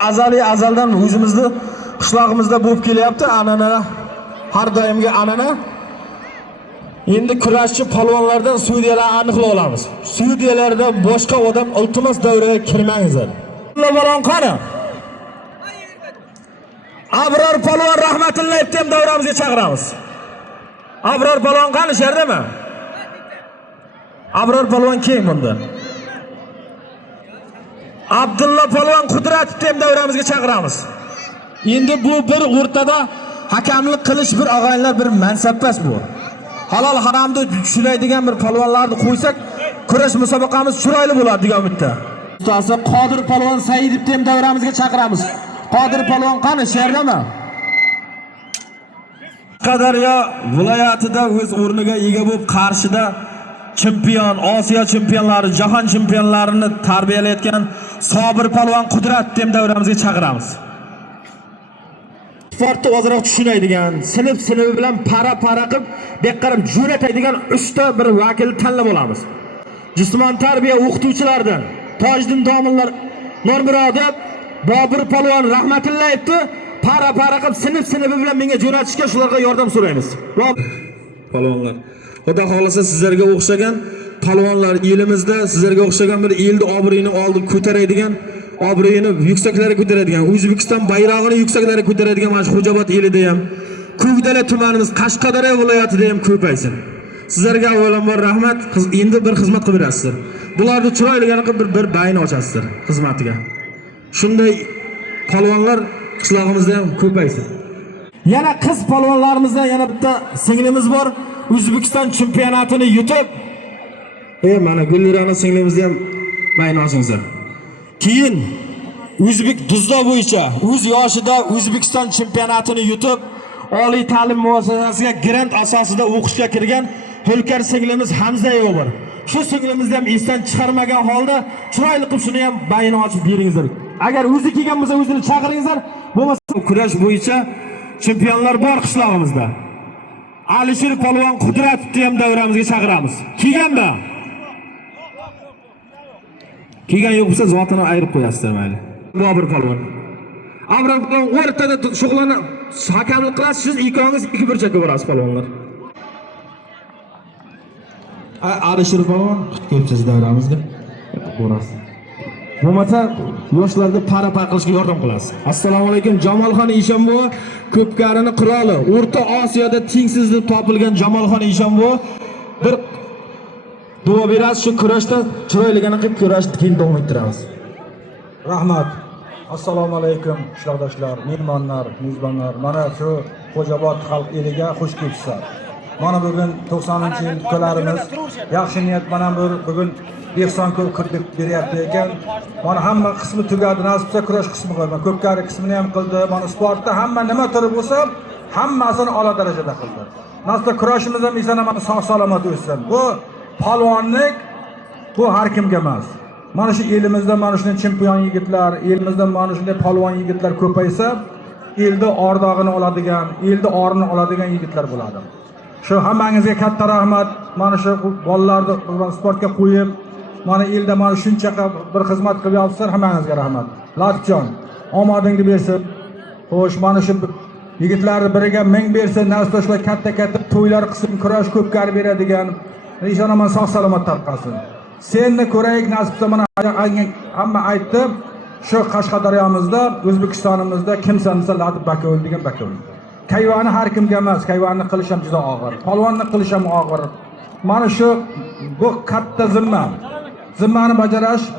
Azaldan o'zimizni qishlog'imizda bo'lib kelyapti an'ana, har doimgi an'ana. Endi kurashchi polvonlardan sudyalarni aniqlab olamiz. Sudyalarda boshqa odam iltimos davraga kirmangizlar. Polvon qani? Abror polvon rahmatulloh aytdim davramizga chaqiramiz. Abror polvon qani sherdami? Abror polvon kim bunda? Abdulla polvon Qudratov deb davramizga chaqiramiz. Endi bu bir o'rtada hakamlik qilish bir og'aylar bir mansabpas bu. Halol haramni tushunadigan bir polvonlarni qo'ysak, kurash musobaqamiz chiroyli bo'ladi degan umidda. Ustozi Qodir polvon Saidov deb davramizga chaqiramiz. Qodir polvon qani sherdami? Qashqadaryo viloyatida o'z o'rniga ega bo'lib Qarshida chempion, Osiyo chempionlari, jahon chempionlarini tarbiyalayotgan Sobir polvon Qudratov deb davramizga chaqiramiz. Sportni ozroq tushunadigan, sinf bilan para qilib, beqarab jo'natadigan 3 ta bir vakil tanlab olamiz. Jismoniy tarbiya o'qituvchilaridan Tojdin domillar Normurodov, Bobur polvon rahmatullayevni para qilib sinf bilan menga jo'natishga shularga yordam so'raymiz. Polvonlar, Xudo xolasa sizlarga o'xshagan polvonlar elimizda, sizlarga o'xshagan bir elni obro'yini oldi ko'taradigan, obro'yini yuksaklarga ko'taradigan, O'zbekiston bayrog'ini yuksaklarga ko'taradigan mana shu Xo'jobod elida ham, Ko'kdala tumanimiz Qashqadaryo viloyatida ham ko'paysin. Sizlarga avvalambor rahmat, endi bir xizmat qilib berasizlar. Bularni chiroyligini qilib bir bayni ochasizlar xizmatiga. Shunday polvonlar qishlog'imizda ham ko'paysin. Yana qiz polvonlarimizdan yana bitta singlimiz bor. O'zbekiston chempionatini yutib, mana Gulirani singlimizni ham bayni ochingizlar. Keyin O'zbek duzdo bo'yicha o'z yoshida O'zbekiston chempionatini yutib, oliy ta'lim muassasasiga grant asosida o'qishga kirgan Hulkar singlimiz Hamzayev bor. Shu singlimizni ham esdan chiqarmagan holda chiroyli qilib shuni ham bayini ochib beringizlar. Agar o'zi kelgan bo'lsa o'zini chaqiringizlar, bo'lmasa kurash bo'yicha chempionlar bor qishlog'imizda. Alisher polvon Qudratovni ham davramizga chaqiramiz. Kelganmi? Kelgan yo'q bo'lsa zotini ayirib qo'yasizlar mayli. Bobur polvon. Abror polvon o'rtada shug'ullanib hakamlik qilasiz, siz ikkingiz ikki burchakka borasiz polvonlar. Alisher polvon kelibsiz davramizga. Borasiz. Bo'lmasa yoshlarga para qilishga yordam qilasiz. Assalomu alaykum, Jamolxon Eshonboy, Ko'pkarining qiroli, O'rta Osiyoda tengsizlik topilgan Jamolxon Eshonboy bir duo berasiz, shu kurashda chiroyligini qilib kurashni keyin davom ettiramiz. Rahmat. Assalomu alaykum qishloqdoshlar, mehmonlar, mezbonlar. Mana shu Xo'jobod xalq eliga xush kelibsizlar. Mana bugun 90-yil kunlarimiz, yaxshi niyat bilan bugun ehson ko'p beryapti ekan. Mana hamma qismi tugadi, nasib bo'lsa kurash qismi qildi. Ko'pkari qismini ham qildi. Mana sportda hamma nima turib bo'lsa, hammasini a'lo darajada qildi. Nasib bo'lsa kurashimiz ham insonlar mana sog' salomat o'ssin. Bu polvonlik bu har kimga emas. Mana shu elimizda mana shunday chempion yigitlar, elimizda mana shunday polvon yigitlar ko'paysa, elda ordog'ini oladigan, elda orini oladigan yigitlar bo'ladi. Shu hammangizga katta rahmat. Mana shu bolalarni sportga qo'yib, mana elda mana shunchaqa bir xizmat qilib yotibsizlar, hammangizga rahmat. Latifjon, omadingni bersin. Xo'sh, mana shu yigitlarni biriga 1000 bersin, nasiblar katta to'ylar qilsin, kurash ko'pkari beradigan, inshonaman sog' salomat tarqasin. Senni ko'raylik nasibda mana hamma aytdi. Shu Qashqadaryomizda, O'zbekistonimizda kimsan desa Latif Bakovul degan Bakovul. Kayvoni har kimga emas, kayvonni qilish ham juda og'ir. Polvonni qilish ham og'ir. Mana shu bu katta zimma. Zimmani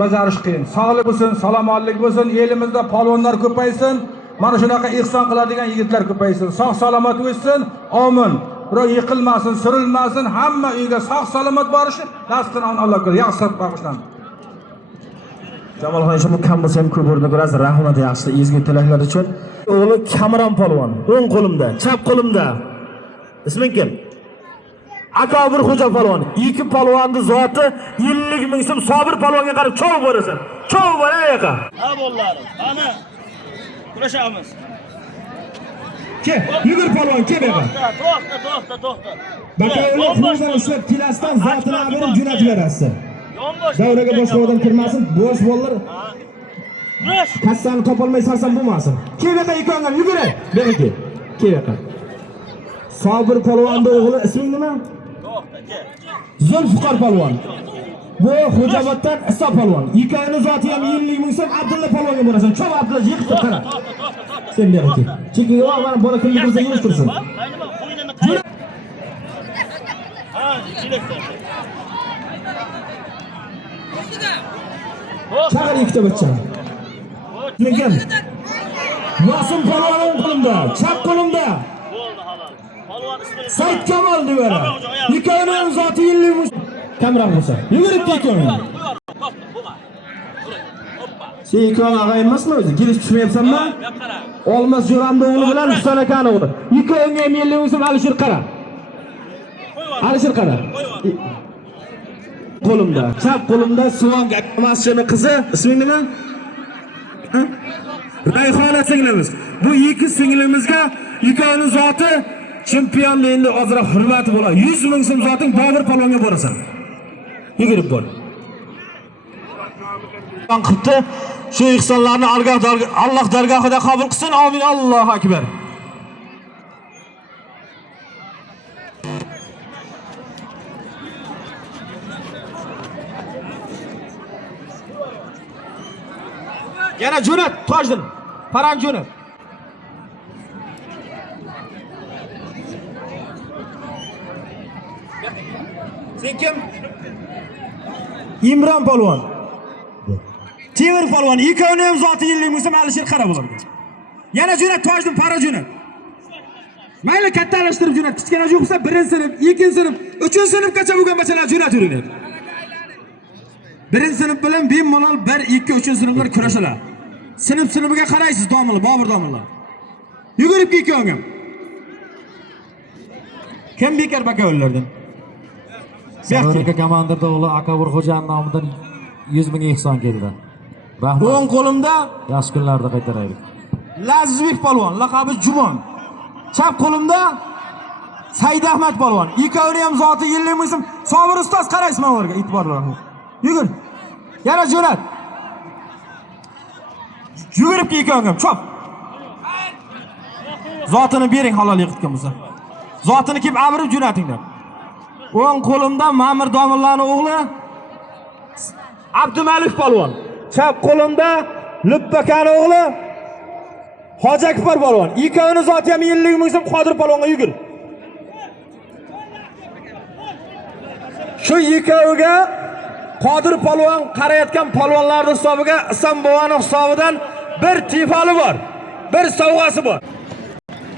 bajarish qiyin. Sog'lik bo'lsin, salomatlik bo'lsin, elimizda polvonlar ko'paysin. Mana shunaqa ehson qiladigan yigitlar ko'paysin. Sog' salomat o'ssin. Amin. Birov yiqilmasin, surilmasin, hamma uyga sog' salomat borishi nasibdan Alloh ko'radi. Yaxshi bag'ishlan. Jamolxon Eshonboy kam bo'lsa ham ko'p o'rni ko'rasiz. Rahmat yaxshi ezgu tilaklar uchun. O'g'li Kamron polvon, o'ng qo'limda, chap qo'limda. Isming kim? Akobir Xo'ja polvon. Ikki polvonning zoti 50 ming so'm Sobir polvonga qarab chov bo'rasan. Chov bor ayaqa. Ha bo'llarim. Ana kurashamiz. Ke, yugur polvon, ke bega. To'xta. Bakovul qo'ldan ushlab kelasdan zotini berib jo'natib berasiz. Davraga boshqa odam kirmasin, bo'sh bolalar Kurash. Kassani topolmay salsam bo'lmasin. Kel yoqqa ikkovinglar yuguray. Beri kel. Kel yoqqa. Sobir polvonning o'g'li isming nima? To'xta, kel. Zulfiqor polvon. Bu Xo'joboddan Iso polvon. Ikkovini zoti ham 50 ming so'm Abdulla polvonga berasan. Cho'p Abdulla yiqib qara. Sen beri kel. Chekiga ol, mana bola kimga bo'lsa yurishtirsin. Qaynama, qo'ynini qay. Ha, direktor. Chaqir ikkita bachcha. Lekin Yosim polvon qo'limda, chap qo'limda. Bo'ldi halol. Polvon ismini Said Kamol devara. Ikkovini ham zoti 50 ming kamroq bo'lsa. Yugurib ikkovini. Sen ikkovini ag'ay emasmi o'zi? Kelish tushmayapsanmi? Olmas Jo'ramni o'g'li bilan Husan akani o'g'li. Ikkovingga ham 50 ming so'm Alisher qara. Alisher qara. Qo'limda, chap qo'limda Suvon Akmaschining qizi, isming nima? Rayhona singlimiz. Bu ikki singlimizga ikkovini zoti chempionlik endi ozroq hurmati bo'ladi. 100 ming so'm zoting Bobur polvonga borasan. Yugurib bor. Ben qilibdi. Shu ihsonlarni Alloh dargohida qabul qilsin. Amin. Allohu akbar. Yana jo'nat Tojdin. Paran jo'nat. Sen kim? İmron polvon. Temir polvon. Ikkovini ham zoti 50 ming so'm Alisher qara bo'ladi. Yana jo'nat Tojdin, para jo'nat. Mayli kattalashtirib jo'nat. Kichkina bo'lsa 1-sinf, 2-sinf, 3-sinfgacha bo'lgan bachalar jo'nat yuringlar. 1-sinf bilan bemalol 1, 2, 3-sinflar kurashadilar. Sinf-sinfiga qaraysiz domlalar, Bobur domlalar. Yugurib ikkoving ham. Kim bekar baka o'llardan? Amerika komandirda o'g'li Akabur xo'janing nomidan 100 ming ehson keldi. Rahmat. O'ng qo'limda Yaxshi kunlarda qaytaraylik. Lazizbek polvon, laqabi Jumon. Chap qo'limda Said Ahmad polvon. Ikkovini ham zoti 50 ming so'm. Sobir ustoz qaraysiz mana ularga e'tibor bering. Yugur. Yana jo'nat. Yugurib ikkoving ham chop. Zotini bering halol yiqitgan bo'lsa. Zotini kelib abrib jo'natinglar. O'ng qo'limda Ma'mur domillarning o'g'li Abdumalik polvon. Chap qo'limda Lubbakani o'g'li Hoji Akbar polvon. Ikkovini zoti ham 50 ming so'm Qodir polvonga yugur. Shu ikkoviga Qodir polvon qarayotgan polvonlarning hisobiga Isom bovaning hisobidan bir tifoli bor. Bir sovg'asi bor.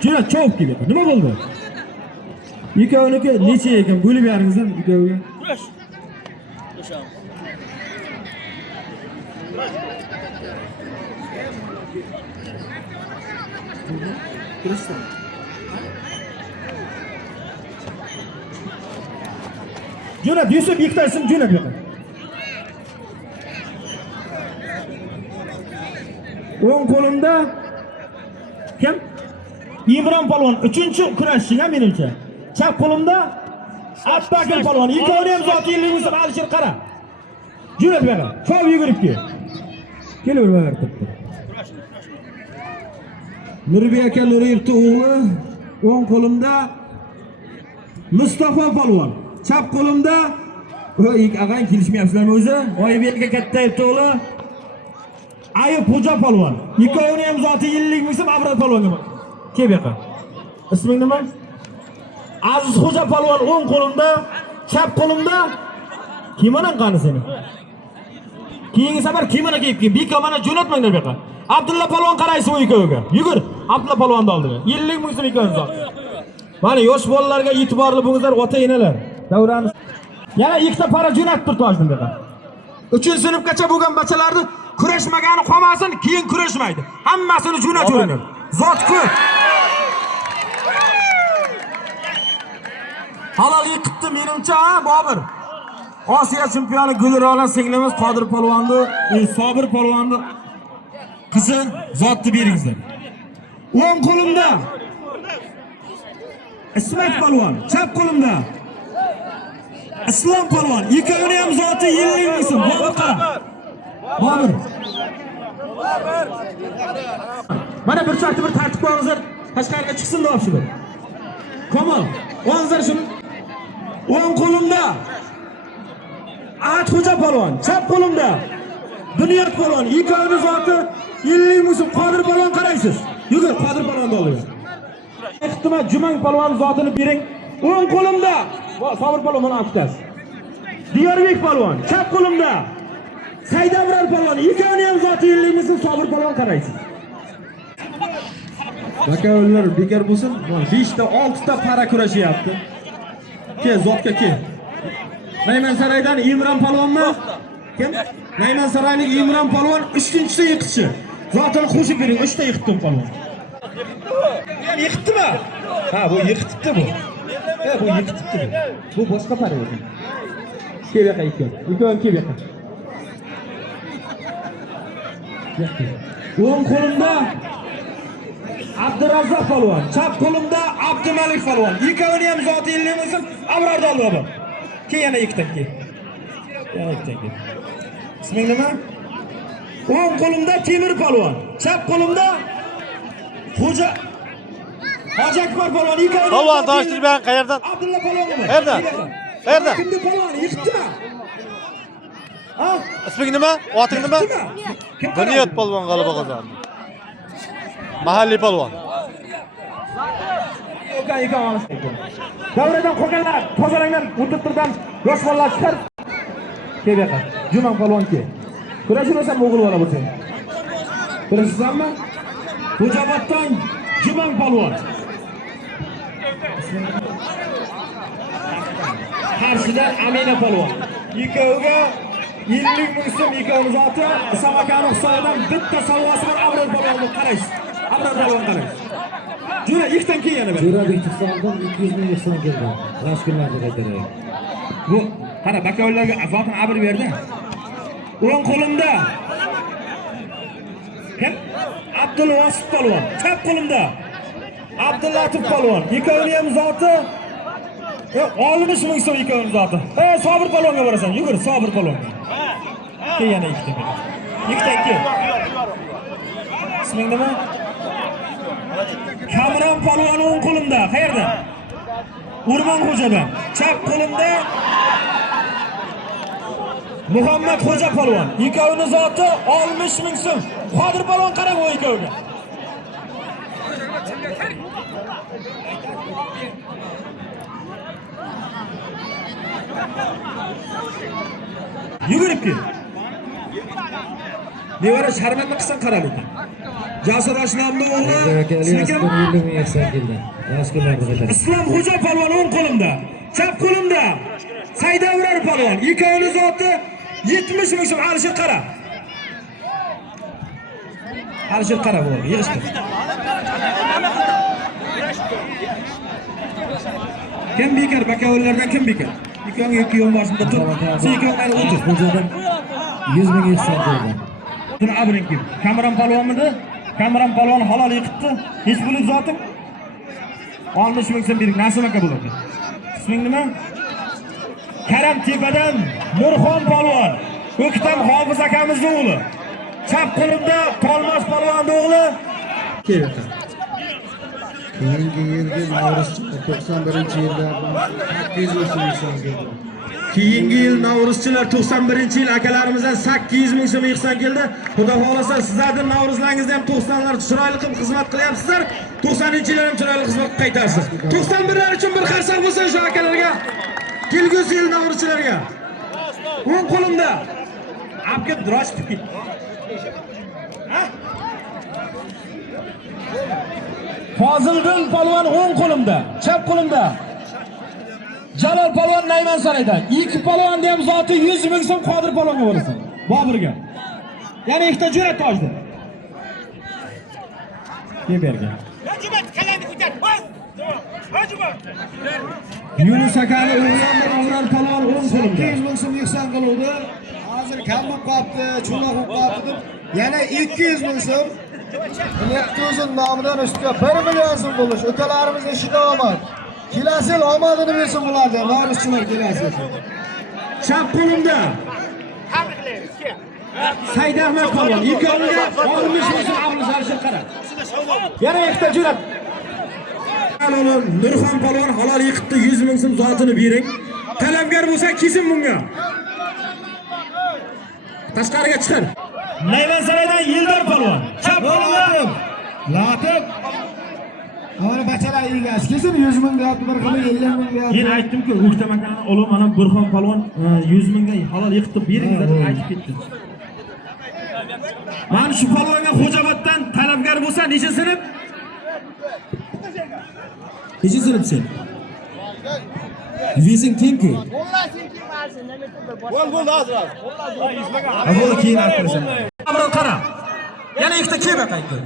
Jo'nat cho'p keldi. Nima bo'ldi? Ikkoviniki necha ekan? Bo'lib beringizlar ikkoviga. Kurash. Kurashamiz. Kurashsin. Jo'nat Yusuf ikkitasining jo'nat yo'q. O'ng qo'limda kim? Imron polvon 3-kurashchiga menimcha. Chap qo'limda Atbakir polvon. Ikkovini ham zoti 50 ming so'm Alisher qara. Jo'nat bera. Cho'p yugurib kel. Kelaver qilibdi. Nurbek aka Nuriyevning o'g'li o'ng qo'limda Mustafa polvon. Chap qo'limda ag'ang kelishmayapsizlarmi o'zi? Oybek aka katta aytdi o'g'li. Ayub Xo'ja polvon. Ikkovini ham zoti 50 ming so'm Abrat polvonga. Kel bu yoqqa. Isming nima? Aziz Xo'ja polvon o'ng qo'limda, chap qo'limda kimoning qani seni? Keyingi safar kimona kiyib kel. Beka mana jo'natmanglar bu yoqqa. Abdulla polvon qaraysiz u ikkoviga. Yugur. Abdulla polvonni oldiga. 50 ming so'm ikkovini zot. Mana yosh bolalarga e'tiborli bo'linglar, ota-enalar. Davrani yana ikkita para jo'natib Tojdin bu yoqqa. 3-sinfgacha bo'lgan bachalarni kurashmagani qolmasin, keyin kurashmaydi. Hammasini jo'nataveringlar. Zot ko'p. Halol yiqitdi menimcha, Bobur. Osiyo chempioni Gulrola singlimiz Qodir polvonni, Sobir polvonni qizi zotni beringizlar. O'ng qo'limda Ismat polvon, chap qo'limda Islom polvon. Ikkovini ham zoti 50 ming so'm. Bobur qara. Bobur. Mana bir chaqti bir tartib qo'yingizlar. Tashqariga chiqsin deyapsizlar. Komol, o'ngizlar shuni. O'ng qo'limda Ahadxo'ja polvon, chap qo'limda Bunyod polvon, ikkovini zoti 50 ming so'm Qodir polvon qaraysiz. Yugur, Qodir polvonni olaman. Ehtimol Jumang polvon zotini bering. O'ng qo'limda Sobir polvon mana aktas. Diyorbek polvon, chap qo'limda Saydabrar polvon, ikkovini ham zoti 50 ming so'm Sobir polvon qaraysiz. Bakalar bekor bo'lsin. 5 ta 6 ta para kurashyapti. Ke zotga ke. Nayman saraydan Imron polvonmi? Kim? Nayman saraylik Imron polvon 3-chi yiqitchi. Zotini qo'shib bering, 3 ta yiqitdim polvon. Yiqitdimi? Ha, bu yiqitdi bu. Bu yiqitdi. Bu boshqa para ekan. Kebeqa ekan. Ikkovi kebeqa. O'ng qo'limda Abdurazzoq polvon, chap qo'limda Abdumalik polvon. Ikkovini ham zoti 50 ming so'm Abrorda oldim. Yana ikkita ke. Yana ikkita ke. Isming nima? O'ng qo'limda Temir polvon, chap qo'limda Xo'ja Hoji Akbar polvon. Ikkovini Polvon tanishtirib qayerdan? Abdulla polvonmi? Qayerdan? Qayerdan? Kimni polvon? Yiqitdimi? Ha? Isming nima? Oting nima? Bunyod polvon g'alaba qozondi. Mahalliy polvon. Davradan qo'yganlar, tozalanglar, o'tirtirdan yosh bolalar chiqar. Kebeqa. Jumang polvon ke. Kurashirsan o'g'il bola bo'lsa. Kurashsanmi? Xo'joboddan Jumang polvon. Qarshidan Amina polvon. Ikkoviga 50 ming so'm ikkovini zoti Samarqand hisobidan bitta sovg'asi bor Abror polvonni qaraysiz. Abror polvon qaraysiz. Jura ikkita keyin yana bir. Jura Bektursundan 200 ming so'm keldi. Rashkunlarni qaytaraylik. Bu qara bakaollarga zotini abr berdi. O'ng qo'limda kim? Abdulvosif polvon. Chap qo'limda Abdullatif polvon. Ikkovini ham zoti 60 ming so'm ikkovini zoti. Sobir polvonga borasan. Yugur, Sobir polvonga. Keyin yana ikkita. Ikkita ke. Isming nima? Kamron polvon o'ng qo'limda. Qayerda? Urmonxo'jadan. Chap qo'limda Muhammad Xo'ja polvon. Ikkovini zoti 60 ming so'm. Qodir polvon qarab o ikkoviga. Yugurib kel. Nevara sharmatni qilsan qarab ekan. Jasur Ashnomning o'g'li Islom 50 ming so'm keldi. Rashkunlarni qaytaraylik. Islom Xo'ja polvon o'ng qo'limda. Chap qo'limda Saydabrar polvon. Ikkovini zoti 70 ming so'm. Alishir qara. Alishir qara bu. Yig'ishtir. Kim bekar? Bakaollardan kim bekar? Ikkoving yoki boshida tur. Sen ikkovinglar o'tir. Xo'jadan 100 ming so'm keldi. Buni abring kim? Kamron polvonmidi? Kamron polvon halol yiqitdi. Hech puli zoting? 60 ming so'm bering. Nasim aka bo'ladi. Isming nima? Karam tepadan Nurxon polvon. O'ktam Hofiz akamizning o'g'li. Chap qo'limda Tolmas polvonning o'g'li. Kebeqa. Keyingi yilgi Navro'z 91-yilda 800 ming so'm keldi. Keyingi yil Navro'zchilar 91-yil akalarimizdan 800 ming so'm yig'san keldi. Xudo xolasa sizlarning Navro'zlaringizni ham 90lar chiroyli qilib xizmat qilyapsizlar. 90-yillar ham chiroyli xizmat qaytarsiz. 91lar uchun bir qarsaq bo'lsin shu akalarga. Kelgusi yil Navro'zchilarga. O'ng qo'limda Abga drosh piki. Ha? Fozildin polvon o'ng qo'limda, chap qo'limda Jalol polvon Nayman saraydan. Ikki polvonni ham zoti 100 ming so'm Qodir polvonga bo'lasan. Boburga. Yana ikkita jo'ra tojdi. Kim bergan? Hajibat kalani ko'tar. Hajibat. Yunus akani o'g'lonlar Avror polvon o'ng qo'limda. 800 ming so'm yig'san qiluvdi. Hozir kam bo'lib qolibdi, chunloq bo'lib qolibdi deb yana 200 ming so'm Mehtuzun nomidan ustiga 1 million so'm bo'lish. Ukalarimiz ishida omad. Kelasi yil omadini bersin bularga. Navro'zchilar kelasi. Chap qo'limda Said Ahmad polvon. Ikkoviga 60 ming avlish Alisher qara. Yana ikkita jo'nat. Malum Nurxon polvon halol yiqitdi 100 ming so'm zotini bering. Talabgar bo'lsa kesin bunga. Tashqariga chiqin. Naymansaroydan Yildor polvon. Chap polvon. Latib. Mana bachalar egasi kesin 100 ming deyapti, bir xil 50 ming deyapti. Men aytdim-ku, O'ktamakani olib mana Burxon polvon 100 mingga halol yiqitib beringlar deb aytib ketdim. Mana shu polvonga Xo'jaoboddan talabgar bo'lsa, necha sinf? Necha sinf sen? Yuzing tengku. Bo'ldi hozir. Avval keyin aytasan. Amro qara. Yana ikkita kelma qaytdi.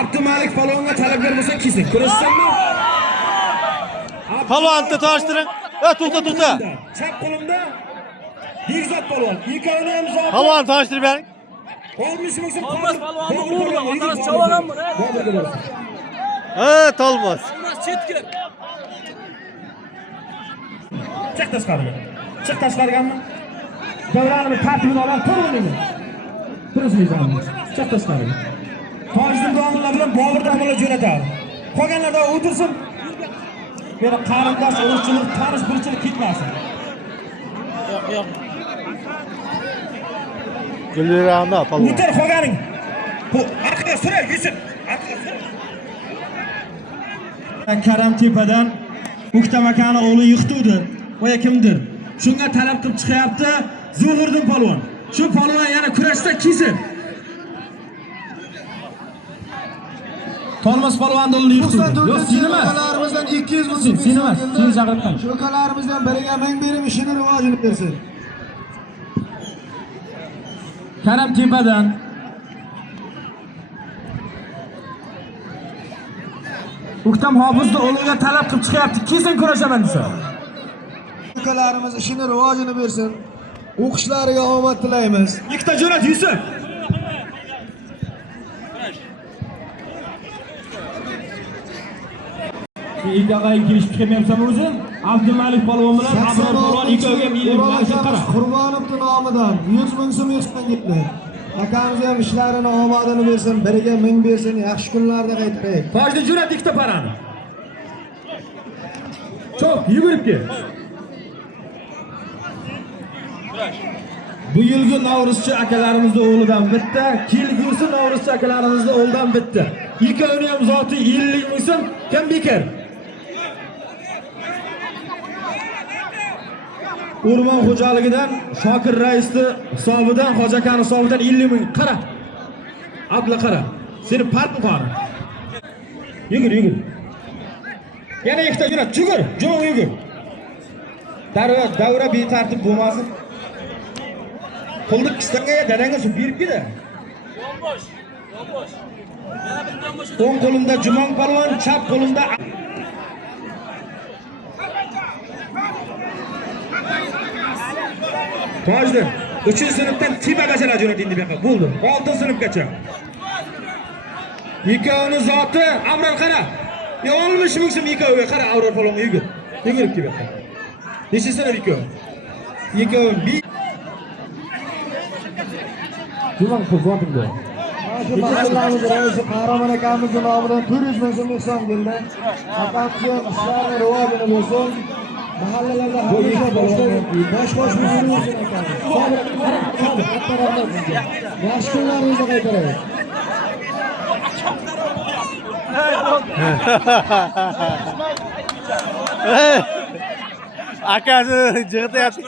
Abdumalik polvonga talabgar bo'lsa kesin. Ko'rasizmi? Palvonni tanishtiring. To'xta. Chap qo'limda Bekzod polvon. Ikkovini ham zot. Palvonni tanishtirib bering. 60 ming so'm. Tolmas polvonni o'g'li, otasi chavagan buni. Tolmas. Chetga. Chiq tashqariga. Chiq tashqariganmi? Davrani tartibini olib turmaydi. Turishmaysanmi? Chiq tashqariga. Tojdin domlalar bilan Bobur domlalar jo'natadi. Qolganlarda o'tirsin. Meni qarindosh urug'chilik, tanish bilchilik ketmasin. Yo'q. Gulirani palvon. O'tir qolganing. Bu orqaga sura, yusib. Karam tepadan O'ktamakani o'g'li yiqitdi. Qo'ya kimdir? Shunga talab qilib chiqyapti Zuhurdin polvon. Shu polvon yana kurashda kesin. Tolmas polvonni o'g'li yiqitdi. Yo'q, sen emas. Ukalarimizdan 200 ming so'm. Sen emas, seni chaqiribman. Shu ukalarimizdan biriga ming berib ishini rivojini bersin. Karam tepadan O'ktam Hofizning o'g'liga talab qilib chiqyapti. Kesin kurashaman desa. Ukalarimiz ishini rivojini bersin. O'qishlariga omad tilaymiz. Ikkita jo'nat Yusuf. Ikkaga kelishib chiqmayapsan o'zi? Abdumalik polvon bilan Abror polvon ikkoviga ming qara. Qurbonovning nomidan 100 ming so'm yig'ishdan ketdi. Akamiz ham ishlarini omadini bersin, biriga ming bersin, yaxshi kunlarda qaytaraylik. Tojdin jo'nat ikkita parani. Cho'p, yugurib kel. Bu yilgi Navro'zchi akalarimizning o'g'lidan bitta, kelgusi Navro'zchi akalarimizning o'g'lidan bitta. Ikkovini ham zoti 50 ming so'm kim bekar? O'rmon xo'jaligidan Shokir raisni hisobidan, Hoji akaning hisobidan 50 ming qara. Abla qara. Seni partni qara. Yugur. Yana ikkita jo'nat, yugur. Davra betartib bo'lmasin. Qo'lni qistanga dadangga shu berib kedi. Yonbosh. Yana bir yonbosh. O'ng qo'limda Jumon polvon, chap qo'limda Tojdin 3-sinfdan tepagachalar jo'nating deb bo'ldi. 6-sinfgacha. Ikkovini zoti Abror qara. 60 ming so'm ikkoviga qara Abror polvonga yugurib kelib. Necha sinf ikkovi? Ikkovi Jumon zotingda. Shu mahallamiz raisi Qahramon akamizning nomidan 400 ming so'm hisob keldi. Akamiz ishlarini rivojini bersin. Mahallalarda hamisha bosh yursin akamiz. Yaxshi kunlaringizni qaytaraylik. Akasi jig'ityapti.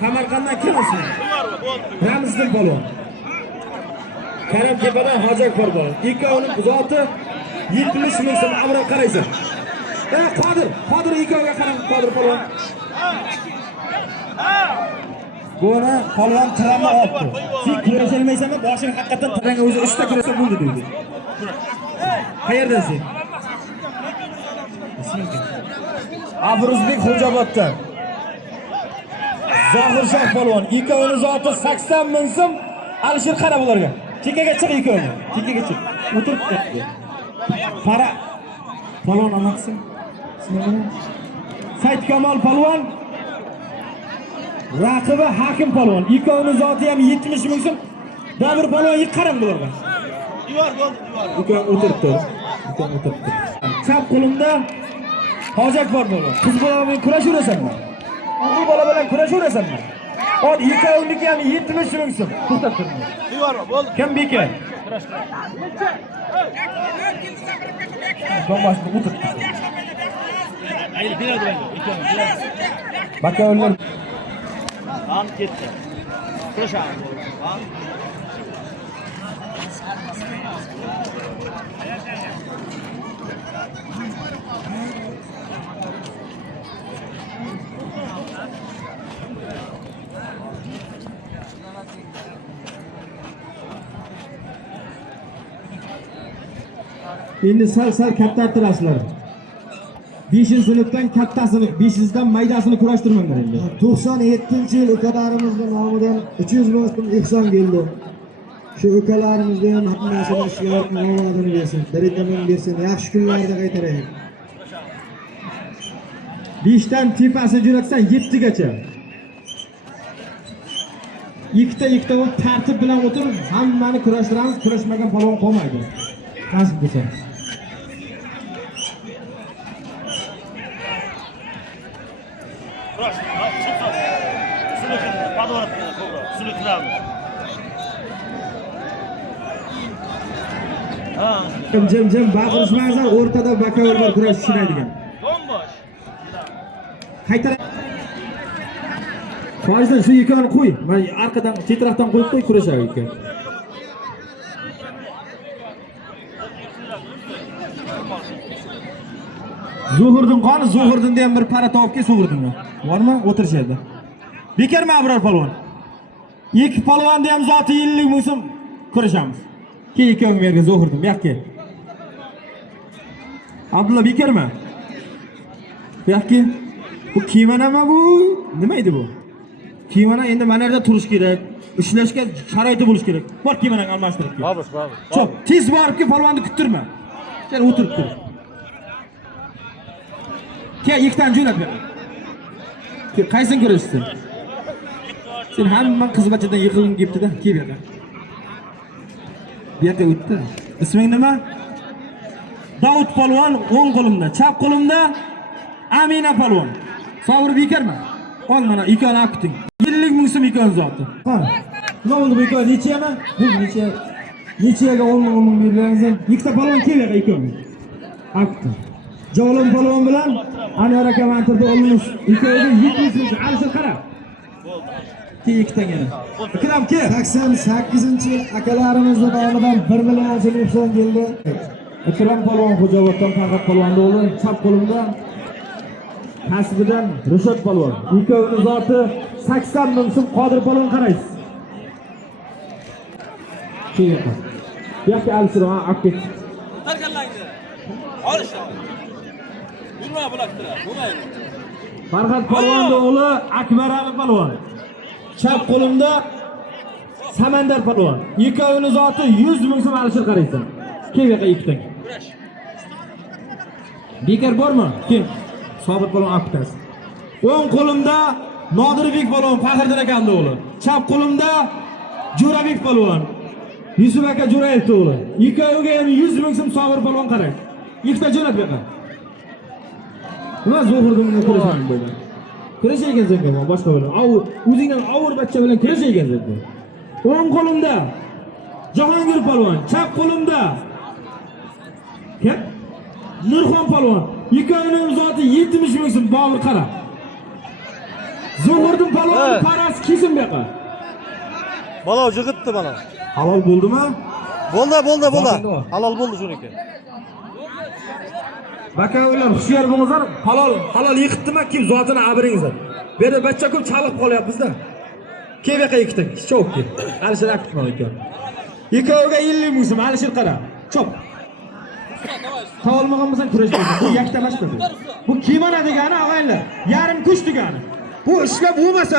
Samarqanddan kelsin. Ramziddin polvon. Karam tepadan Hoji polvon. Ikkovining zoti 70 ming so'm Abror qaraysan. Qodir ikkoviga qarang Qodir polvon. Buni polvon tirama olibdi. Sen kurasholmaysanmi? Boshing haqiqatan tiranga o'zi 3 ta kurasa bo'ldi deydi. Qayerdan sen? Abruzbek Xo'jaoboddan. Zohirshoh polvon, ikkovini zoti 80 ming so'm Alisher qara bularga. Chekkaga chiq ikkovini. Chekkaga chiq. o'tiribdi. Para palvon amaxsin. Ismini Said Kamol palvon. Raqibi Hakim palvon. Ikkovini zoti ham 70 ming so'm. Dabir palvon yiqqaram bularga. Diyor bo'ldi, diyor. Ikkovi o'tiribdi. Ikkovi o'tiribdi. Chap qo'limda hojat bor bo'ldi. Qiz bola bilan kurashurasanmi? O'g'il bola bilan kurashurasanmi? Hozir ikkoviniki ham 70 ming so'm. To'xtab turing. Diyor bo'ldi. Kim beka? Bombasini o'tiribdi. Ayni beradi ikkovi. Baka o'lar Ham ketdi. Kurashamiz. endi sal kattartirasizlar. 5-sinfdan kattasini, 5-dan maydasini kurashtirmanglar endi. 97-yil ukalarimizning nomidan 300 ming so'm ehson keldi. Shu ukalarimizga ham hammasini ishga omadini bersin, birindan bersin, yaxshi kunlarda qaytaraylik. 5dan tepasi jo'natsan 7 gacha. Ikkita bo'lib tartib bilan o'tirib, hammani kurashtiramiz, kurashmagan palvon qolmaydi. Nasib bo'lsa. Jim baqirishmanglar, o'rtada bakavorlar kurash tushiradigan. Bombosh. Qaytar. Fojdan shu ikkovini qo'y. Men orqadan, chetroqdan qo'yib qo'y kurashar ekan. Zuhurdin qoni, Zuhurdinda ham bir para topib kel Zuhurdinga. Bormi? O'tirishadi. Bekarmi Abror palvon? Ikki palvonda ham zoti 50 ming so'm kurashamiz. Keyin ikkoving bergan Zuhurdin, bu yoqqa. Abdulla bekarmi? Bu yoqqa. Bu kiymanami bu? Nima edi bu? Kiymana endi mana yerda turish kerak. Ishlashga sharoiti bo'lish kerak. Bor kiymanani almashtirib kel. Babish. Cho'p, tez borib kel, palvonni kuttirma. Sen o'tirib tur. Kel, ikkitadan jo'nat ber. Kel, qaysini ko'rasiz? Sen hamma qizbachadan yiqilib ketdi-da, kel bu yerga. Bu yerga o'tdi. Isming nima? Davud palvon o'ng qo'limda, chap qo'limda Amina palvon. Sovur bekarmi? Ol mana ikkovini olib keting. 50 ming so'm ikkovini zoti. Ha. Nima bo'ldi bu ikkov nechami? Bu nechaga 10 ming bergansiz? Ikkita palvon kel bu ikkovini. Olib. Jolim palvon bilan Anvar aka mantirda olmish. Ikkoviga 70 ming alishib qara. Keyin ikkitaga yana. Ikram kel. 88-yil akalarimizning nomidan 1 million so'm ehson keldi. Ikram palvon Xo'jaoboddan Farhod palvonning o'g'li, chap qo'limda kasbidan Rushod palvon. Ikkovining zoti 80 ming so'm Qodir palvon qaraysiz. Keyin. Bu yoqqa alishroq, olib ket. Tarqalangni. Olish. Yurma bulaqtira. Bo'lmaydi. Farhod palvonning o'g'li Akbar Ali palvon. Chap qo'limda Samandar palvon. Ikkovining zoti 100 ming so'm alishib qaraysan. Keyin yoqqa ikkitang. Bekar bormi? Kim? Sobit palvon aptas. O'ng qo'limda Nodirbek palvon, Faxriddin akamning o'g'li. Chap qo'limda Jo'rabek palvon. Yusuf aka Jo'rayevning o'g'li. Ikkoviga ham 100 ming so'm Sobir palvon qarang. Ikkita jo'nat bergan. Nima Zuhurdinga kurashing bo'ldi? Kurashaygan senga boshqa bilan. O'zingdan og'ir bachcha bilan kurashaygan senga. O'ng qo'limda Jahongir palvon, chap qo'limda kim? Nurxon palvon. Ikkovining zoti 70 ming so'm Bobur qara. Zuhurdin palvonning parasi kesin bu yoqqa. Bola jig'itdi mana. Halol bo'ldimi? Bo'ldi. Halol bo'ldi shuniki. Baka ular hushyor bo'linglar. Halol yiqitdimi? Kim zotini abringizlar. Bu yerda bachcha ko'p chaliq qolyapmiz-da. Kel yoqqa ikkita. Chop kel. Alishir akitma ekan. Ikkoviga 50 ming so'm alishir qara. Chop. Tolmagan bo'lsa kurashmaydi. Bu yakta emas bu. Bu kiyimana degani og'aylar. Yarim kuch degani. Bu ishlab bo'lmasa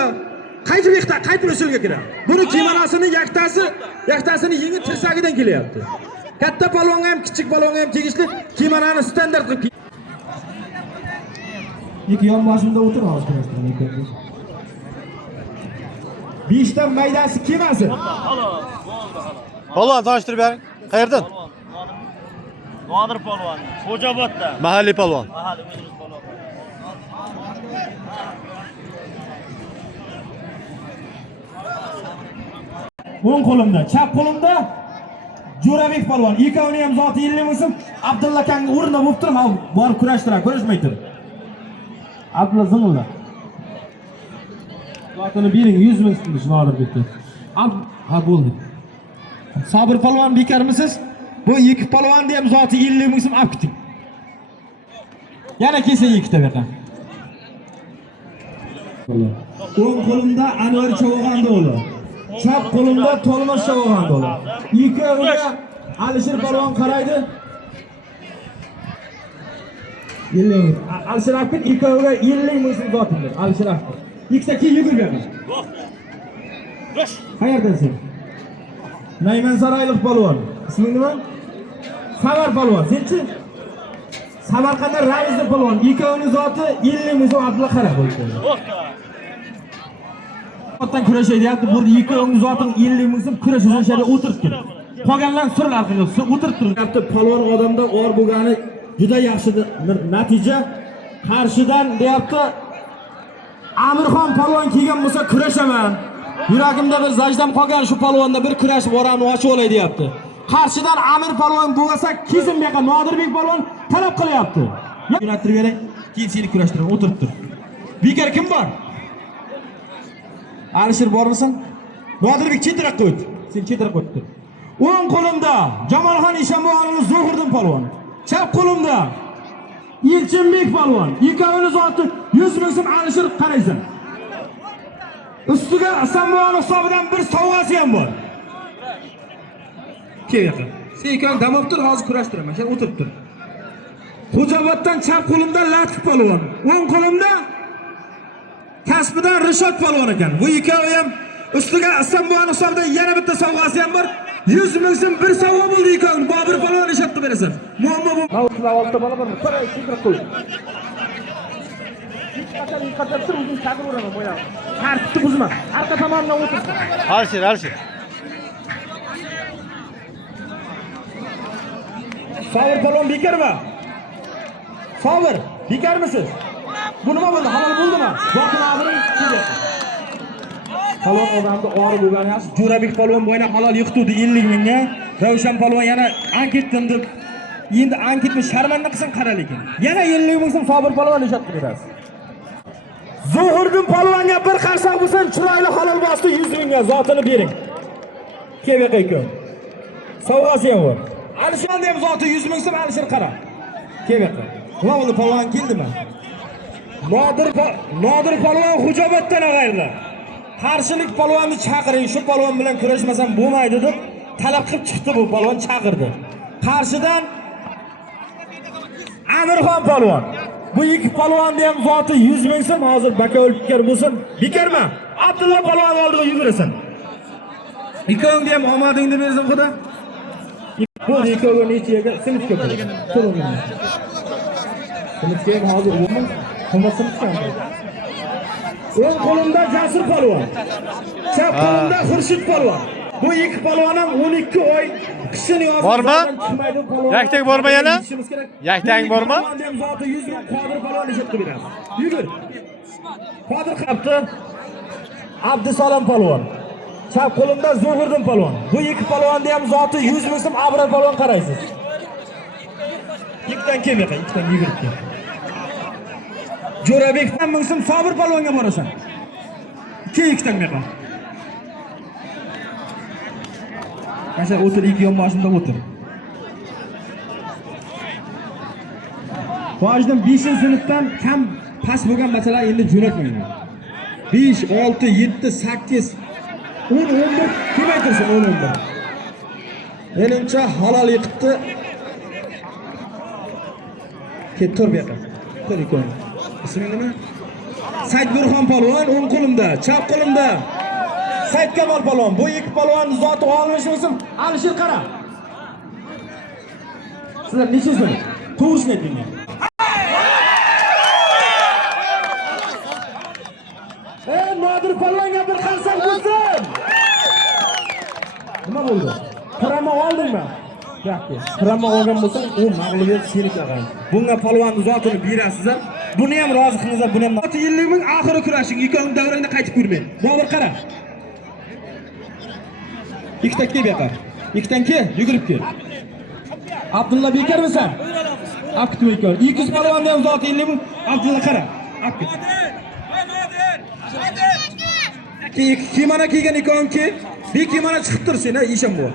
qayta usulga kiradi. Buni kiymanasini yaktasini yengil tirsagidan kelyapti. Katta palvonga ham, kichik palvonga ham tegishli kiyimlarni standart qilib. İki yon boshimda o'tir hozir. 5 dan maydasi kelmasin. Polvon tanishtirib bering. Qayerdan? Nodir polvon. Xo'joboddan. Mahalliy polvon. Mahalliy o'zimiz polvon. O'ng qo'limda, chap qo'limda Jo'rabek polvon. Ikkovini ham zoti 50 ming Abdulla akangning o'rnida bo'lib turib, borib kurashtiradi, ko'rishmay turib. Abdulla zing'illa. Zotini bering 100 ming so'm Nodirbekka. Ha bo'ldi. Sabir polvon bekarmisiz? Bu ikki polvonni ham zoti 50 ming so'm olib keting. Yana kelsa ikkita berdim. O'ng qo'limda Anvar Chavog'ando'g'li. Chap qo'limda Tolmas Chavog'ando'g'li. Ikkoviga Alisher polvon qaraydi. 50 ming. Alisher akit ikkoviga 50 ming so'm zotimdir. Alisher akit. Ikkita keyin yugurganman. Yo'q. Qayerdansan? Nayman Saroylik polvon. Isming nima? Savar polvon. Senchi? Samarqandda Ravizli polvon. Ikkovining zoti 50 ming so'm Abdulla qarab qo'ydi. Yo'q. Otdan kurashaydi, deyapti. Burada ikkovining zoting 50 ming so'm kurash uchun shada o'tiribdi. Qolganlar surlar qilib, o'tirib turibdi. Deyapti, polvon odamda or bo'lgani juda yaxshi natija. Qarshidan deyapti, Amirxon polvon kelgan bo'lsa kurashaman. Yuragimda bir zajdam qolgan shu polvonda bir kurashib oramni ochib olay deyapti. Qarshidan Amir polvon bo'lsa, kesin bu yoqqa Nodirbek polvon talab qilyapti. Yo'naltirib bering, keyin seni kurashtiraman, o'tirib tur. Bekar kim bor? Alisher bormisan? Nodirbek chetroq qo'ydi. Sen chetroq qo'ydi. O'ng qo'limda Jamolxon Eshonboyevning Zo'hirdin polvon. Chap qo'limda Elchinbek polvon. Ikkovini zoti 100 ming so'm Alisher qaraysan. Ustiga Asanboyevning hisobidan bir sovg'asi ham bor. Kel yaqin. Sen ikkovini dam olib tur, hozir kurashtiraman. Sen o'tirib tur. Xo'joboddan chap qo'limda Latif polvon. O'ng qo'limda Kasbidan Rishod polvon ekan. Bu ikkovi ham ustiga Asanboyevning hisobidan yana bitta sovg'asi ham bor. 100 ming so'm bir sovg'a bo'ldi ekan. Bobur polvon Rishod qilib berasan. Muammo bu. Mavsumda oltita bola bor. Qara chetroq qo'y. Qachon tur o'zing chaqiraman bo'yam. Tartibni buzma. Arqa tomondan o'tir. Alisher. Savir polvon bekarmi? Savir, bekarmisiz? Bu nima bo'ldi? Halol bo'ldimi? Zotin abining chiqdi. Polvon odamni ori bo'lgani yaxshi. Jo'rabek polvon bo'yna halol yiqitdi 50 mingga. Ravshan polvon yana anketdim deb. Endi anketni sharmanda qilsin qara lekin. Yana 50 ming so'm Sabir polvon ishlat qilasiz. Zo'hirdin polvonga bir qarsak bo'lsin, chiroyli halol bosdi 100 mingga zotini bering. Kebek ekan. Sovg'asi ham bor. Alisherni ham zoti 100 ming so'm Alisher qara. Kebek. Nima bo'ldi polvon keldimi? Nodir polvon Xo'joboddan og'aylar. Qarshilik polvonni chaqiring, shu polvon bilan kurashmasam bo'lmaydi deb talab qilib chiqdi bu polvon chaqirdi. Qarshidan Amirxon polvon. Bu ikki polvonni ham zoti 100 ming so'm hozir baka o'lib bekar bo'lsin. Bekarma. Abdulla polvon oldiga yugurasan. Ikkovingni ham omadingni bersin xudo. Bu ikkovi nechiga sinfga bo'lgan. Sinfga ham hozir umuman qilmasin ekan. O'ng qo'limda Jasur polvon. Chap qo'limda Xurshid polvon. Bu ikki polvon ham 12 oy qishni yozib chiqmaydi polvon. Yaktang bormi yana? Yaktang bormi? Zoti 100 ming Qodir polvon ishlat qilib beradi. Yugur. Qodir qapti. Abdusalom polvon. Chap qo'limda Zo'hirdin polvon. Bu ikki polvonni ham zoti 100 ming so'm Abrar polvon qaraysiz. Ikkdan kelmaydi, ikkdan yugurib kel. Jo'rabek 10 ming so'm Sabir polvonga borasan. Ikkdan meqa. Qancha o'tir, ikki yon boshimda o'tir. Fojdan 5-sinfdan kam past bo'lgan masala endi jo'natmayman. 5, 6, 7, 8, 10, 11 ko'paytirsin 11. Menimcha halol yiqitdi. Ket tur bu yoqqa. Tur ikon. Isming nima? Saidburxon polvon o'ng qo'limda, chap qo'limda Said Kamol polvon. Bu ikki polvonni zoti olmish bo'lsin. Alisher qara. sizlar nechasini? To'g'risini ayting. Nodir polvonga bir qarsak bo'lsin. Nima bo'ldi? Qirama oldingmi? Yaxshi. Qirama olgan bo'lsang, u mag'lubiyat seniki og'ay. Bunga polvonni zotini berasiz. Buni ham rozi qilingizlar, buni ham. 6 yillik ming oxiri kurashing, ikkoving davrangda qaytib ko'rmaydi. Bobur qara. Ikkita kelib yoqar. Ikkitan kel, yugurib kel. Abdulla bekarmisan? Olib ketib ikkovi. 200 polvonni ham zoti 50 ming. Abdulla qara. Olib ket. Kiyimana kiygan ikkoving kel. Bir kiyimana chiqib tursin, ha, ishim bor.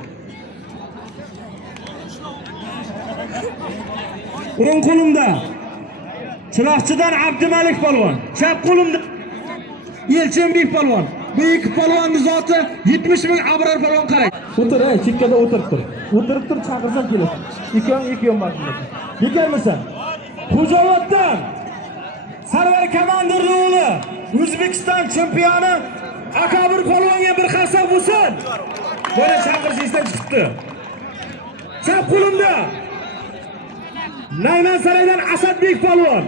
O'ng qo'limda Chiroqchidan Abdumalik polvon, chap qo'limda Elchinbek polvon. Bu ikki polvonning zoti 70 ming Abror polvon qarang. O'tir, chekkada o'tirib tur. O'tirib tur, chaqirsam keladi. Ikki yo'nmasdan. Bekarmisan? Xo'jaoboddan Sarvar komandirning o'g'li, O'zbekiston chempioni Akabir polvonga bir qarsak bo'lsin. Buni chaqirishdan chiqdi. Chap qo'limda Nayman saraydan Asadbek polvon.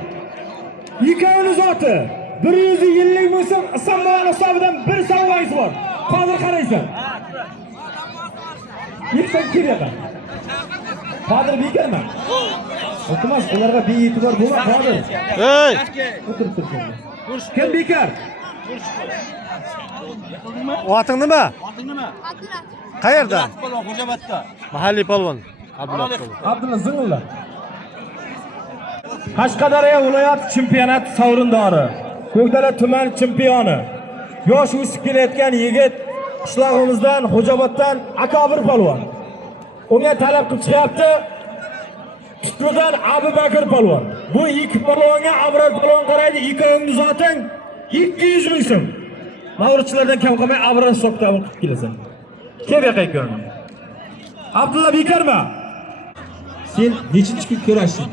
Ikkovini zoti 100 yillik bo'lsa, Islomboy hisobidan bir savoyingiz bor. Hozir qaraysan. Yuksak keladi. Hozir bekarman. Iltimos, ularga bee'tibor bo'lma, hozir. Hey! O'tirib tursin. Kim bekar? Oting nima? Oting nima? Qayerda? Polvon Xo'jaobodda. Mahalliy polvon. Abdulla polvon. Abdulla Zing'illa. Qashqadaryo viloyat chempionat sovrindori, Ko'kdala tuman chempioni, yosh o'sib kelayotgan yigit qishlog'imizdan Xo'jaoboddan Akabir polvon. Unga talab qilib chiqyapti. Tutmadan Abubakir polvon. Bu ikki polvonga Abror polvon qaraydi, ikkoving zoting 200 ming so'm. Ma'rifchilardan kam qolmay Abror hisobda qilib kelasan. Kel yoqqa ko'rin. Abdulla bekarma. Sen nechinchi kun ko'rashin?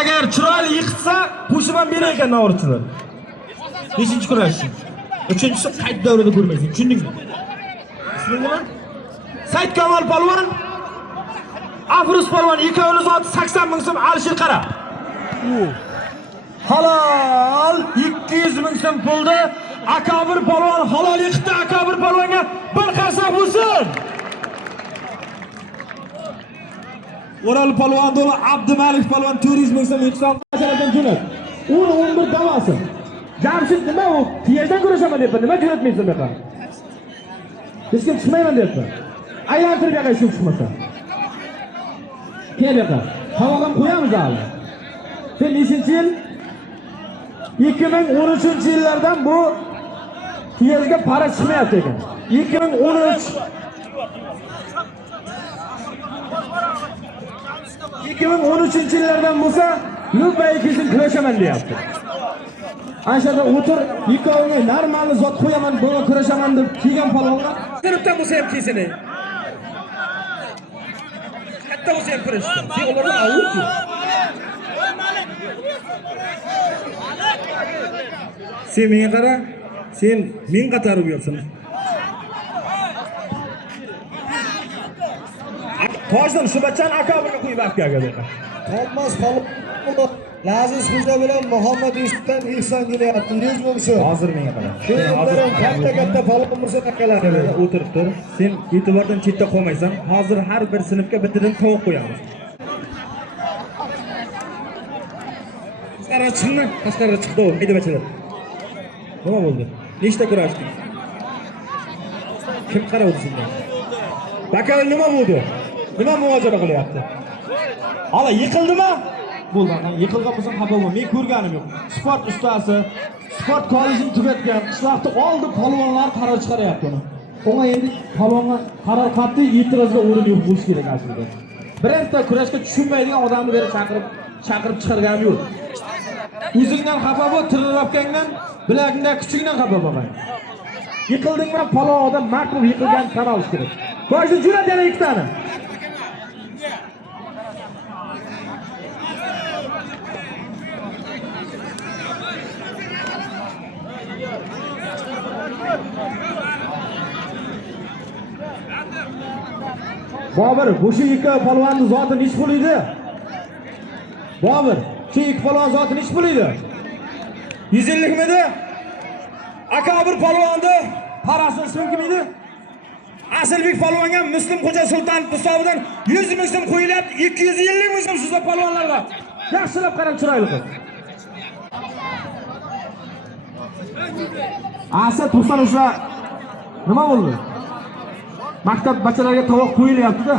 Agar chiroyli yiqitsa, qo'shib ham berar ekan ma'rifchilar. Nechinchi kurashing? Uchinchisi qayt davrida ko'rmaysan, tushundingmi? Isming nima? Said Kamol polvon, Afrus polvon, ikkovini zoti 80 ming so'm Alisher qara. Halol 200 ming so'm pulda Akabir polvon halol yiqitdi. Akabir polvonga bir qarsak bo'lsin. O'ral polvon do'la Abdumalik polvon 400 ming so'm yutsoq qachondan jo'nat. 11 davosi. Jamshid nima u? Tiyajdan ko'rashaman debman. Nima jo'natmaysan bu yoqqa? Hech kim chiqmayman debman. Aylantirib yoqqa shu chiqmasa. Kel yoqqa. Havo ham qo'yamiz hali. Sen nechinchi yil? 2013-yillardan bu tiyajga para chiqmayapti ekan. 2013 2013-yillardan bo'lsa, Lubay ikisini kurashaman deyapti. Anshada o'tir, ikkovini normal zot qo'yaman, bunga kurashaman deb kelgan polvonga sinfdan bo'lsa ham kesini. Katta bo'lsa ham kurashdi. Sen ulardan avut. Sen menga qara, sen men qatarib yuribsan. Toshdan shu bachani Akabirga qo'yib Akkaga dedi. Tolmas polvon Laziz Xo'ja bilan Muhammad Yusufdan ihson kelyapti. 100 ming so'm. Hozir menga qara. Hozir katta polvon bo'lsa akalar. O'tirib tur. Sen e'tibordan chetda qolmaysan. Hozir har bir sinfga bittadan tovuq qo'yamiz. Tashqariga chiqma, tashqariga chiqdi u, haydabachilar. Nima bo'ldi? Nechta kurashding? Kim qarayapti senga? Bakal nima bo'ldi? Nima muhojara qilyapti? Hala yiqildimi? Bo'ldi, yiqilgan bo'lsa xafa bo'lma. Men ko'rganim yo'q. Sport ustasi, sport kollejini tugatgan, qishloqda oldi polvonlar qaror chiqaryapti uni. Unga endi polvonga qaror qat'iy e'tirozga o'rin yo'q bo'lish kerak aslida. Birinta kurashga tushunmaydigan odamni berib chaqirib chiqarganim yo'q. O'zingdan xafa bo'l, tirilibgandan, bilagingdan kuchingdan xafa bo'lmang. Yiqildingmi, polvon odam maqbul yiqilgan tan olish kerak. Qo'ysin jo'nat yana ikkitani. Bobur, bu shu ikki polvonni zoti nech pul edi? Bobur, shu ikki polvon zoti nech pul edi? 150 midi? Akabir polvonni parasini so'm kim edi? Asilbek polvonga Muslim Xo'ja Sultonov hisobidan 100 ming so'm qo'yilyapti, 250 ming so'm sizlar polvonlarga. Yaxshilab qarang, chiroyli qiz. Asa to'xtan o'sha. Nima bo'ldi? Maktab bachalariga tovoq qo'yilyapti-da.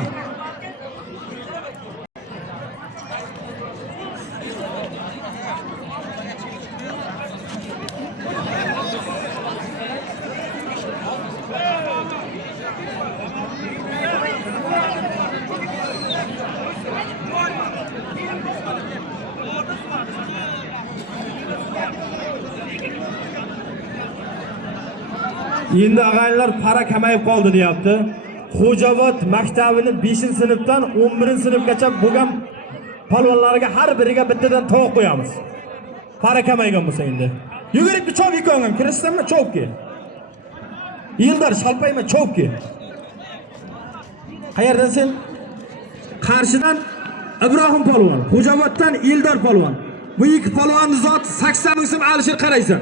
Endi ag'aylar para kamayib qoldi deyapti. Xo'jobod maktabini 5-sinfdan 11-sinfgacha bo'lgan polvonlarga har biriga bittadan tovoq qo'yamiz. Para kamaygan bo'lsa endi. Yugurib chop yiko'ngam, kirishsanmi chopki. Yildar shalpayma chopki. Qayerdan sen? Qarshidan Ibrohim polvon, Xo'joboddan Eldor polvon. Bu ikki polvonni zoti 80 ming so'm Alisher qaraysan.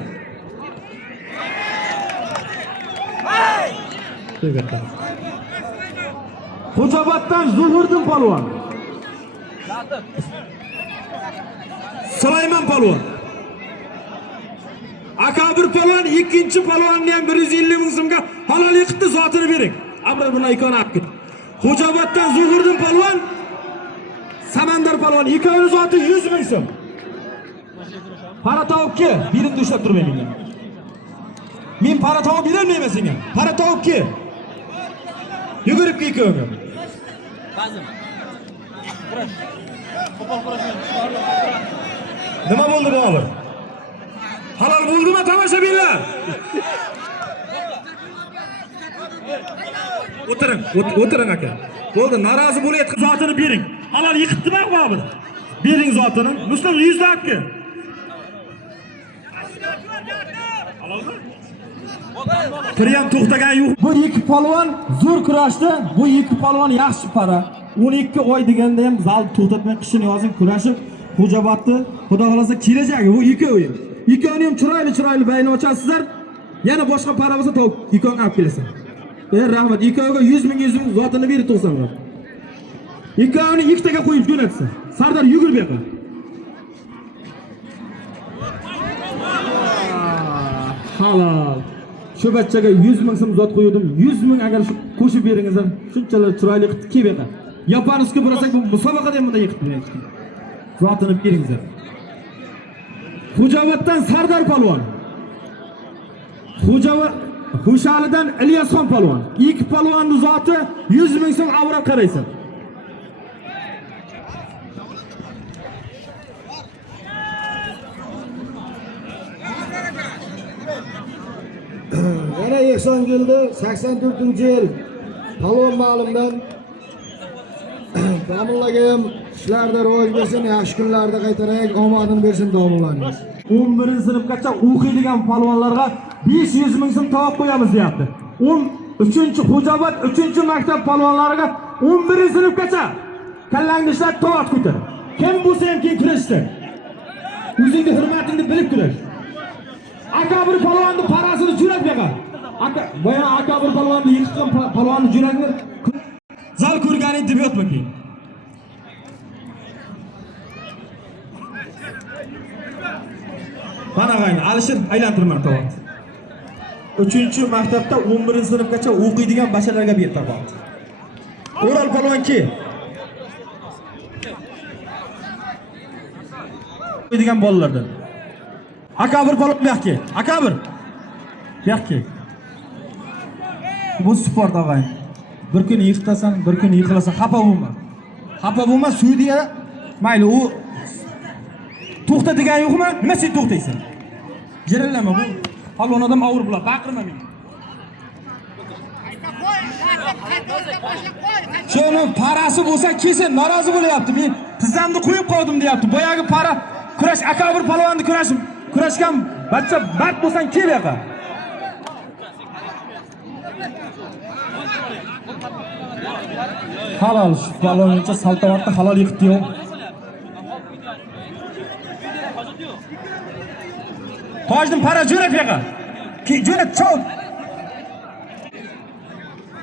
Xo'joboddan Zuhriddin polvon. Sulaymon polvon. Akabir polvon ikkinchi polvonni ham 150 ming so'mga halol yiqitdi, zotini bering. Abra buni ikoni olib ket. Xo'joboddan Zuhriddin polvon, Samandar polvon ikkovini zoti 100 ming so'm. Para tavukki, birini ushlab turmayman. Men para tavib berolmayman senga. Para tavukki. Yugurib ketgin. Nima bo'ldi Bobur? Halol bo'ldimi tomoshabinlar? O'tiring aka. Bo'ldi, norozi bo'layotgan zotini bering. Halol yiqitdimi Bobur? Bering zotini. Muslim 100 dakika. Halolmi? Priyam to'xtagan yo'q. Bu ikki polvon zo'r kurashdi. Bu ikki polvon yaxshi para. 12 oy deganda ham zal to'xtatmay qishini yozib kurashib, Xo'jobodni xudo xolasa kelajagi bu ikkovi. Ikkovini ham chiroyli bayni ochasizlar. Yana boshqa para bo'lsa topib ikkovini olib kelasan. Rahmat. Ikkoviga 100 ming zotini berib 90 ming. Ikkovini ikkitaga qo'yib jo'natsa. Sardor yugur bu yoqqa. Halol. Shu bachchaga 100 ming so'm zot qo'ydim. 100 ming agar shu qo'shib beringizlar, shunchalar chiroyli qilib kelib. Yaponskiy bo'lasak bu musobaqada ham bunday yiqitmaydi. Zotini beringizlar. Xo'joboddan Sardor polvon. Xo'shalidan Ilyosxon polvon. Ikki polvonning zoti 100 ming so'm avrat qaraysan. Yana Ehson keldi, 84-yil polvon ma'lumdan Domlaga ham ishlarda rivoj bersin, yaxshi kunlarda qaytarak omadini bersin domlalarga. 11-sinfgacha o'qiydigan polvonlarga 500 ming so'm tovoq qo'yamiz deyapti. 13-Xo'jobod 3-maktab polvonlariga 11-sinfgacha kallangni ishlab tovoq ko'tar. Kim bo'lsa ham keyin kurashsin. O'zingga hurmatingni bilib kurash. Akabir polvonni parasini jo'nat bergan. Boya akabir polvonni yiqitgan polvonni jo'natni zal ko'rganing deb yotma keyin. Qarag'ayni, Alisher aylantirman tovoq. 3-maktabda 11-sinfgacha o'qiydigan bachchalarga ber tovoq. O'ral polvonki. O'qiydigan bolalardan. Akabir polvon yo'qki. Akabir. Yo'qki. Bu sport og'ay. Bir kun yiqitasan, bir kun yiqilasan, xafa bo'lma. Xafa bo'lma, sudya mayli u to'xta degan yo'qmi? Nima sen to'xtaysan? Jirillama bu. Polvon odam og'ir bo'ladi, baqirma meni. Shuni parasi bo'lsa kesin norozi bo'lyapti. Men tizzamni qo'yib qoldim deyapti. Boyagi para kurash akabir polvonni kurashgan bachcha mard bo'lsang kel yoqqa. Halol paloncha saltovatda halol yiqitdi yo'q. Tojdin para jo'nat bu yoqqa. Jo'nat chov.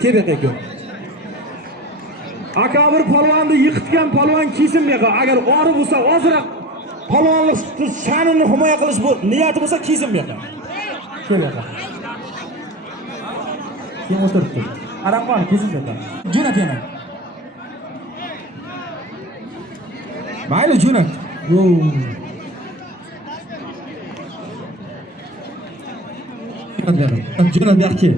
Kebek. Akabir palvonni yiqitgan palvon kesin bu yoqqa. Agar ori bo'lsa, ozroq palvonlik sha'nini himoya qilish bu niyati bo'lsa kesin bu yoqqa. Kel yoqqa. Kim o'tiribdi? Araqon kesin bu yoqqa. Jo'nat yana. Mayli jo'nat. Jo'nat bu yoqqa.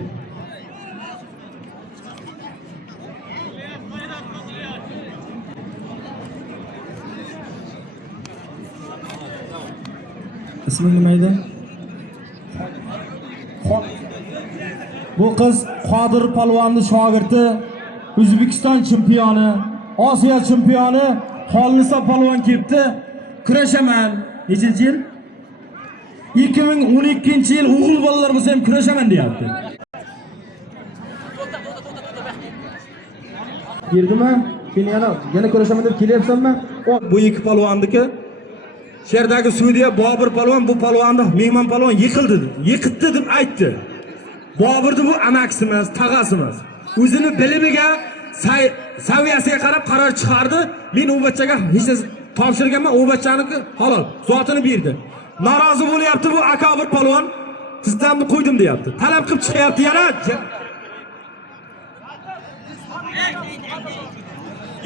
İsmi neydi? Bu kız Qodir Palvonni shogirdi, O'zbekiston chempioni, Osiyo chempioni, Xolnisa Palvon kelibdi. Kurashaman. Nechinchi yil? 2012-yil o'g'il bolalar bo'lsa ham kurashaman deyapti. Girdimi? Keyin yana kurashaman deb kelyapsanmi? Bu ikki palvonniki Sherdagi sudya Bobur palvon bu palvonni mehmon palvon yiqitdi deb aytdi. Boburni bu amaksimiz, tag'asimiz. O'zini bilimiga, saviyasiga qarab qaror chiqardi. Men u bachchaga hech narsa topshirganman, u bachchaniki halol, zotini berdi. Norozi bo'lyapti bu akabir palvon. Sizdanni qo'ydim deyapti. Talab qilib chiqyapti yana.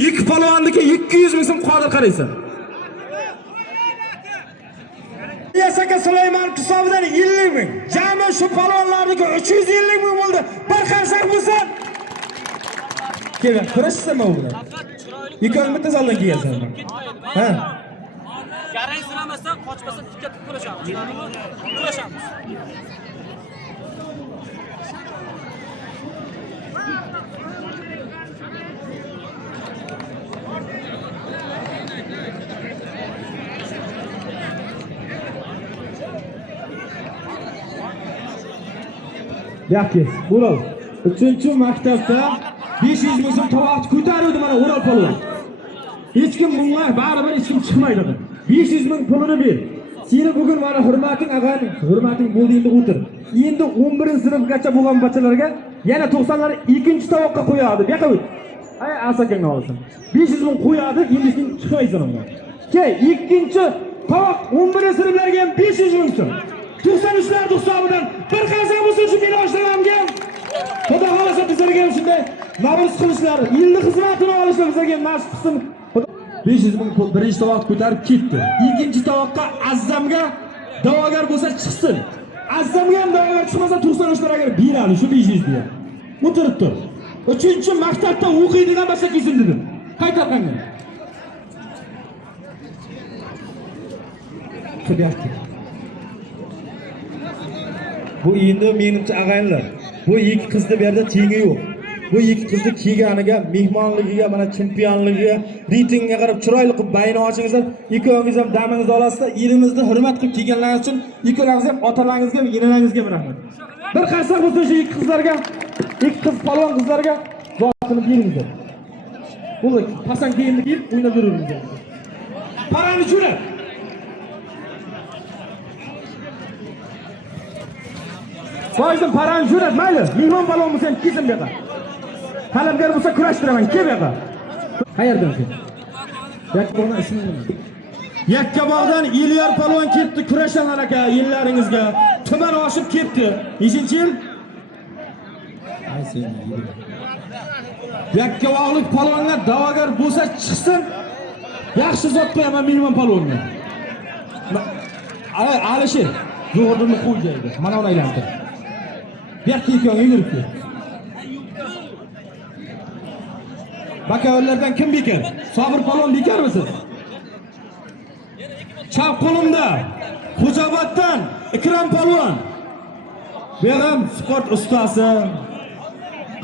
Ikki palvonniki 200 ming so'm qodir qaraysan. Yasaka Sulaymon hisobidan 50 ming. Jami shu palvonlarniki 350 ming bo'ldi. Bir qarsak bo'lsa. Kel, kurashsizmi u bilan? Ikkovi bitta zaldan kelgansan. Ha? Garang sinamasdan, qochmasdan tikka kurashamiz. Kurashamiz. Yaxshi, O'rol. 3-maktabda 500 ming so'm tovoqni ko'taruvdi mana O'rol palvon. Hech kim bunga baribir hech kim chiqmaydi. 500 ming pulini ber. Seni bugun mana hurmating ag'aning, hurmating bo'ldingda o'tir. Endi 11-sinfgacha bo'lgan bachchalarga yana 90lar ikkinchi tovoqqa qo'yadi. Bu yoqqa o't. Ay, asakangni olsin. 500 ming qo'yadi, endi sen chiqmaysan unga. Key, ikkinchi tovoq 11-sinflarga ham 500 ming so'm. 93lar hisobidan bir qarasa bo'lsa shu meni oshlaramga. Xudo xolasa bizlarga ham shunday navro'z qilishlar, yillik xizmatini olishlar bizlarga ham nasib qilsin. 500 ming pul birinchi tovoq ko'tarib ketdi. Ikkinchi tovoqqa Azzamga da'vogar bo'lsa chiqsin. Azzamga ham da'vogar chiqmasa 93lar agar beradi shu 500 deya. O'tirib tur. 3-maktabda o'qiydigan bo'lsa kelsin dedim. Qaytarqanga. Qilyapti. Bu endi menimcha ag'aylar. Bu ikki qizni bu yerda tengi yo'q. Bu ikki qizni kiyganiga, mehmonligiga, mana chempionligiga, reytingga qarab chiroyli qilib bayni ochingizlar. Ikkovingiz ham damingizni olasizlar. Elimizni hurmat qilib kelganlaringiz uchun ikkolangiz ham otalaringizga ham, enalaringizga ham rahmat. Bir qarsak bo'lsa shu ikki qizlarga, ikki qiz palvon qizlarga vaqtini beringizlar. Bu pasan kiyimni kiyib o'ynab yuramiz. Parani jo'nat. Tojdin parani jo'nat, mayli. Mehmon palvon bo'lsa ham kelsin bu yoqqa. Talabgar bo'lsa kurashtiraman, kel bu yoqqa. Qayerdan sen? Yakkabog'dan isming nima? Yakkabog'dan Elyor palvon ketdi kurashalar aka, yillaringizga. Tuman oshib ketdi. Nechinchi yil? Ay sen. Yakkabog'lik palvonlar da'vogar bo'lsa chiqsin. Yaxshi zot qo'yaman mehmon palvonga. Ay, Alisher, zo'rdimni qo'y joyiga. Mana uni aylantir. Bu yoqqa ikkovi yuribdi. Bakalardan kim bekar? Sobir palvon bekarmisiz? Chap qo'limda Xo'joboddan Ikrom palvon. Bu ham sport ustasi.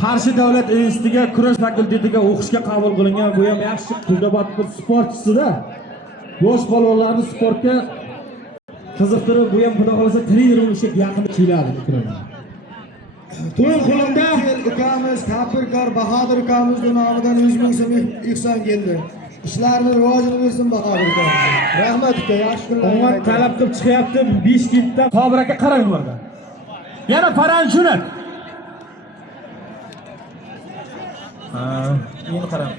Qarshi davlat institutiga kurash fakultetiga o'qishga qabul qilingan. Bu ham yaxshi Xo'jobod bir sportchisi-da. Yosh palvonlarni sportga qiziqtirib, bu ham xudo xolasa trener bo'lishga yaqin keladi Ikrom. To'y qo'limda ukamiz tadbirkor Bahodir ukamizning nomidan 100 ming so'm ihson keldi. Ishlarni rivojini bersin Bahodir ukamiz. Rahmat uka, yaxshi kunlar. omad talab qilib chiqyapti 5 kitdan. Sobir aka qarang bu yerda. Yana paran jo'nat. Ha, endi qarang.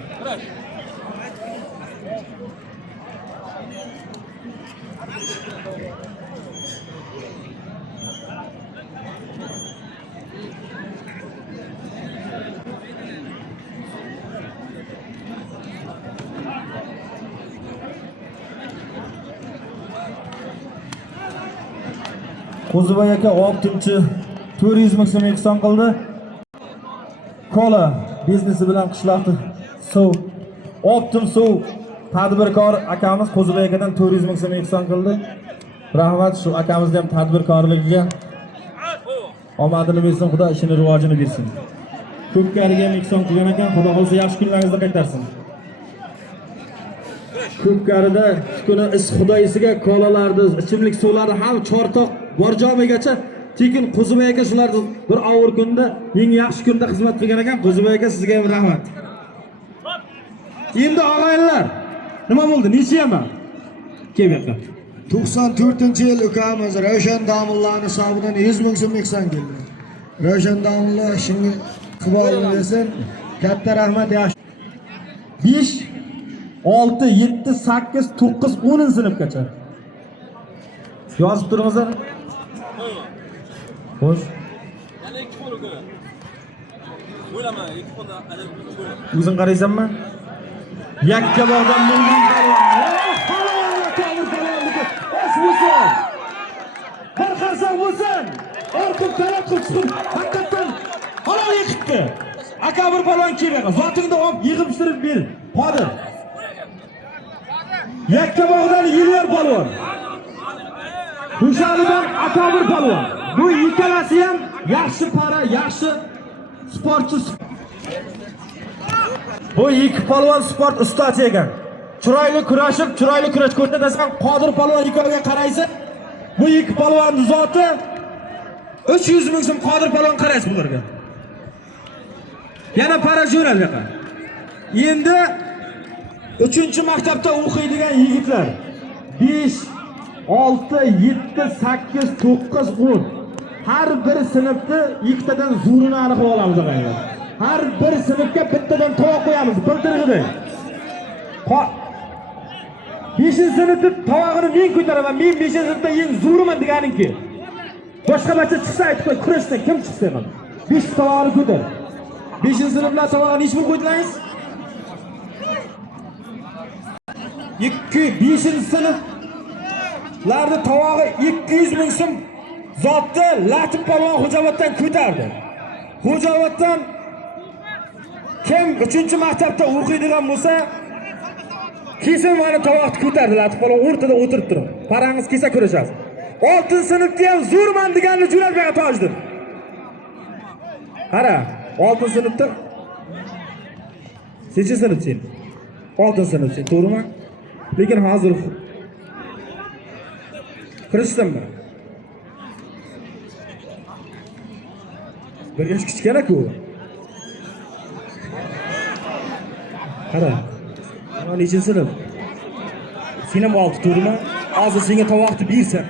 Qo'ziboy aka 6-400 ming so'm ihson qildi. Kola biznesi bilan qishloqni suv, optim suv tadbirkor akamiz Qo'ziboy akadan 400 ming so'm ihson qildi. Rahmat shu akamizning ham tadbirkorligiga. Omadini bersin, Xudo ishini rivojini bersin. Ko'pkariga ham ihson qilgan ekan, Xudo xolsa yaxshi kunlaringizni qaytarsin. Ko'pkarida shu kuni is xudoyisiga kolalarni, ichimlik suvlarni ham chortoq Borjomigacha tekin Qo'ziboy aka shularni bir og'ir kunda, eng yaxshi kunda xizmat qilgan ekan. Qo'ziboy aka sizga ham rahmat. Endi og'aylar, nima bo'ldi? Nechiyaman? Kel bu yoqqa. 94-yil ukamiz Ravshan Domillarning hisobidan 100 ming so'm ihson keldi. Ravshan Domillar ishini qilib bersin. Katta rahmat, yaxshi. 5 6 7 8 9 10 sinfgacha. Yozib turingizlar. Xo'sh. Yana 2 qo'l uka. O'ylama, 2 qo'lda ajab qo'l. O'zing qaraysanmi? Yakkabog'dan bo'lgan bo'lsin. Bir qarsaq bo'lsin. Orqib talab qilsin. Haqiqatan halol yiqibdi. Aka bir balon kelgan. Zotingni olib yig'ib ber. Qodir. Yakkabog'dan Yiliyor balon. Xushalidan Akabir balon. Bu ikkalasi ham yaxshi para, yaxshi sportchi. Bu ikki palvon sport ustasi ekan. Chiroyli kurashib, chiroyli kurash ko'rsatasan, Qodir palvon ikkoviga qaraysa, bu ikki palvonning zoti 300 ming so'm Qodir palvon qaraysiz bularga. Yana para jo'nal yoqa. Endi 3-maktabda o'qiydigan yigitlar 5 6 7 8 9 10 har bir sinfni ikkitadan zo'rini aniqlab olamiz og'aylar. Har bir sinfga bittadan tovoq qo'yamiz, bildirg'idek. 5-sinfda tovog'ini men ko'taraman. Men 5-sinfda eng zo'riman deganingki. Boshqa bacha chiqsa aytib qo'y, kurashdan kim chiqsa ham 5 tovog'ini ko'tar. 5-sinflar tovog'ini hech kim ko'tlaysiz? 5-sinflarda tovog'i 200 ming so'm zotni Latif polvon Xo'jaoboddan ko'tardi. Xo'jaoboddan kim 3-maktabda o'qiydigan bo'lsa, kesin mana tovoqni ko'tardi Latif polvon o'rtada o'tirib turib. Parangiz kelsa ko'rishasiz. 6-sinfda ham zo'rman deganni jo'nab bergan Tojdin. Qara, 6-sinfda 8-sinfchi. 6-sinfchi, to'g'rimi? Lekin hozir kirishdimmi? Bir yosh kichkina-ku. Qara. Mana nechinchi sinf? Sen ham 6 to'g'rimi? Hozir senga tovoqni bersam.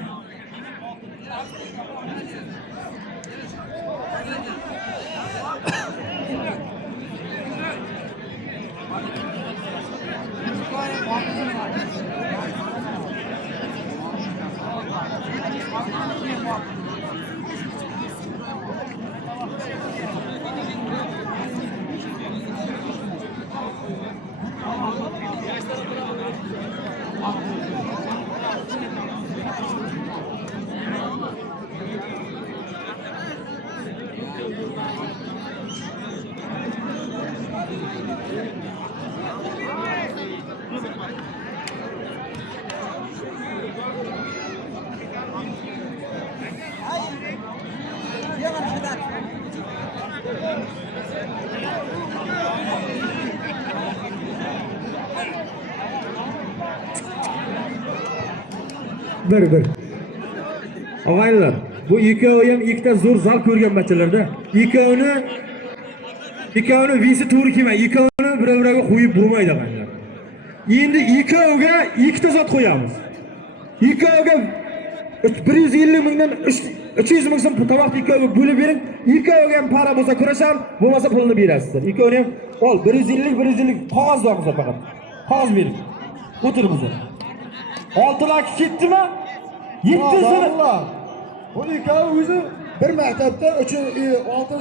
Bir. Og'aylar. Bu ikkovi ham ikkita zo'r zal ko'rgan bachalarda. Ikkovini visi to'g'ri kelmaydi. Ikkovini bir-biriga qo'yib bo'lmaydi qanday. Endi ikkoviga ikkita zot qo'yamiz. Ikkoviga 150 mingdan 300 ming so'm tovoqni ikkoviga bo'lib bering. Ikkoviga ham para bo'lsa kurashamiz, bo'lmasa pulni berasizlar. Ikkovini ham ol 150 qog'oz yo'qsa faqat. Qog'oz bering. O'tirimiz. 6 lak ketdimi? 7 so'm. Bu ikkovi o'zi bir maktabda 6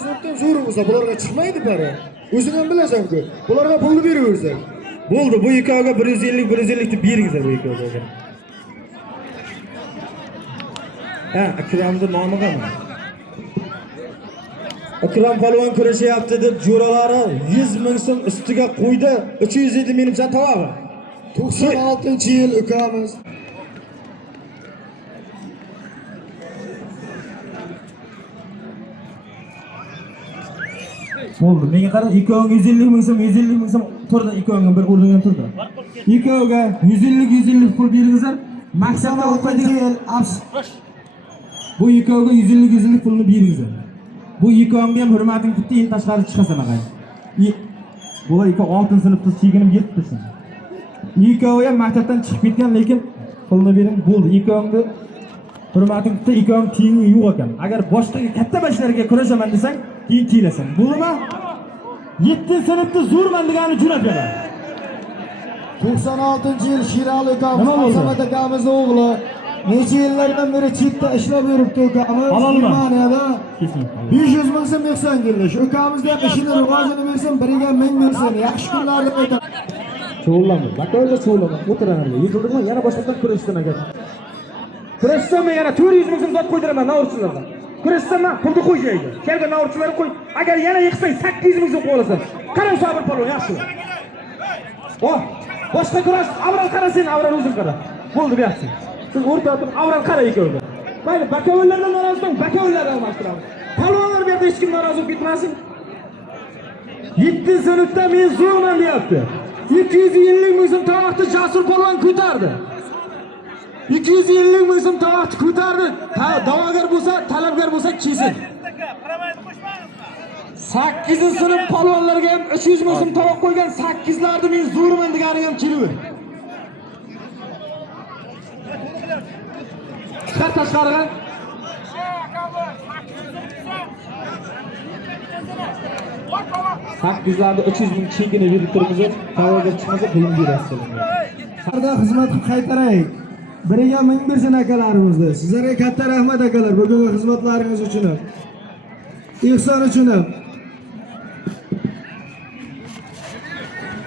sinfdan zo'r bo'lsa, bularga chiqmaydi para. O'zing ham bilasan-ku. Bularga pulni beraversan. Bo'ldi, bu ikkoviga 150 deb beringizlar bu ikkoviga. Ha, Akramning nomi qani? Akram palvon kurashyapti deb jo'ralari 100 ming so'm ustiga qo'ydi. 307 menimcha tovog'i. 96-yil ukamiz. Bo'ldi. Menga qara, ikkoviga 150 ming so'm turdi, ikkoviga bir o'rniga turdi. Ikkoviga 150 pul beringizlar. Maqsadda o'qiydigan bu ikkoviga 150 pulni beringizlar. Bu ikkovingga ham hurmating bitta endi tashqari chiqasan aqay. Bular ikki 6-sinfda chekinib yetibsan. Ikkovi ham maktabdan chiqib ketgan, lekin pulni bering, bo'ldi. Ikkovingga hurmating bitta, ikkoving tiyingi yo'q ekan. Agar boshqa katta bashlarga kurashaman desang, keyin tiylasan. Bo'ldimi? 7-sinfda zo'rman degani jo'nab beraman. 96-yil Shirali ukamiz, Asamat akamizning o'g'li. Necha yillardan beri chetda ishlab yuribdi ukamiz. Germaniyada 500 ming so'm yig'san keldi. Ukamizni ham ishini rivojini bersin, biriga 1000 bersin. Yaxshi kunlarda o'tadi. Cho'g'lanma, bakoyda cho'g'lanma. O'tiraman. Yig'ildingmi? Yana boshqadan kurashdim agar. Kurashsam yana 400 ming so'm deb qo'ydiraman navrchilarga. Kurashsam pulni qo'ymaydi. Kelgan navrchilarga qo'y. Agar yana yiqsang 800 ming so'm qo'yasan. Qarang sabr palon, yaxshi. Oh, boshqa kurash, avral qarasin, avral o'zing qara. Bo'ldi, bu yaxshi. Siz o'rtaga turib avral qara ikkovga. Mayli, bakoylardan noroziman, bakoylardan almashtiramiz. Palvonlar bu yerda hech kim norozi bo'lib ketmasin. 7 sinfda men zo'rman deyapti. 250 ming so'm tovoqni Jasur polvon ko'tardi. 250 ming so'm tovoqni ko'tardi. Da'vogar bo'lsa, talabgor bo'lsa kelsin. 8-sinf polvonlarga ham 300 ming so'm tovoq qo'ygan 8larni men zo'rman degani ham kelaver. Chiqar tashqariga. Sakizlarni 300 ming chekini berib turibmiz. Tovoqga chiqmasa pulni berasiz. Sizlarga xizmat qilib qaytaraylik. Biriga 1000 bersin akalarimizni. Sizlarga katta rahmat akalar bugungi xizmatlaringiz uchun. Ihson uchun.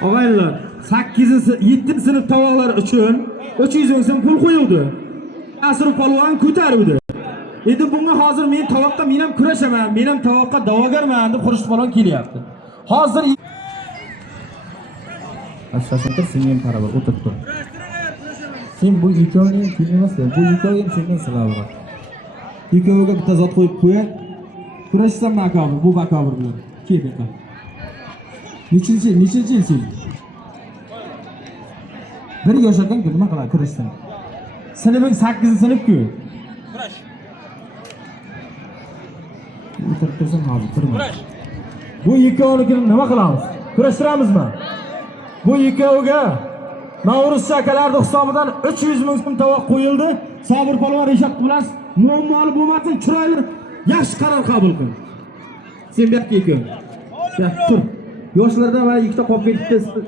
Og'aylar, 7-sinf tovoqlar uchun 300 ming so'm pul qo'yuvdi. Asr polvon ko'taruvdi. Endi bunga hozir men tovoqqa men ham kurashaman, men ham tovoqqa da'vogarman deb Xurshid polvon kelyapti. Hozir Asasan sen ham para bor, o'tirib tur. Sen bu ikkovning puli emas-ku, bu ikkovi ham sendan silavroq. Ikkoviga bitta zot qo'yib qo'y. Kurashsanmi akobir, bu bakobir bilan. Kel buyoqqa. Nechinchi yil sen? Bir yoshdan nima qiladi kurashsan? Sinfing 8-sinf-ku. Kurash. O'tirib tursan hozir, turma. Bu ikkovini nima qilamiz? Kurashtiramizmi? Bu ikkoviga Navruz akalarning hisobidan 300 ming so'm tovoq qo'yildi. Sobir polvon Reshad Qulas muammoli bo'lmasin, chiroyli yaxshi qaror qabul qil. Sen bu yerga ikkovi. Ya tur. Yoshlardan mana ikkita qolib ketibdi.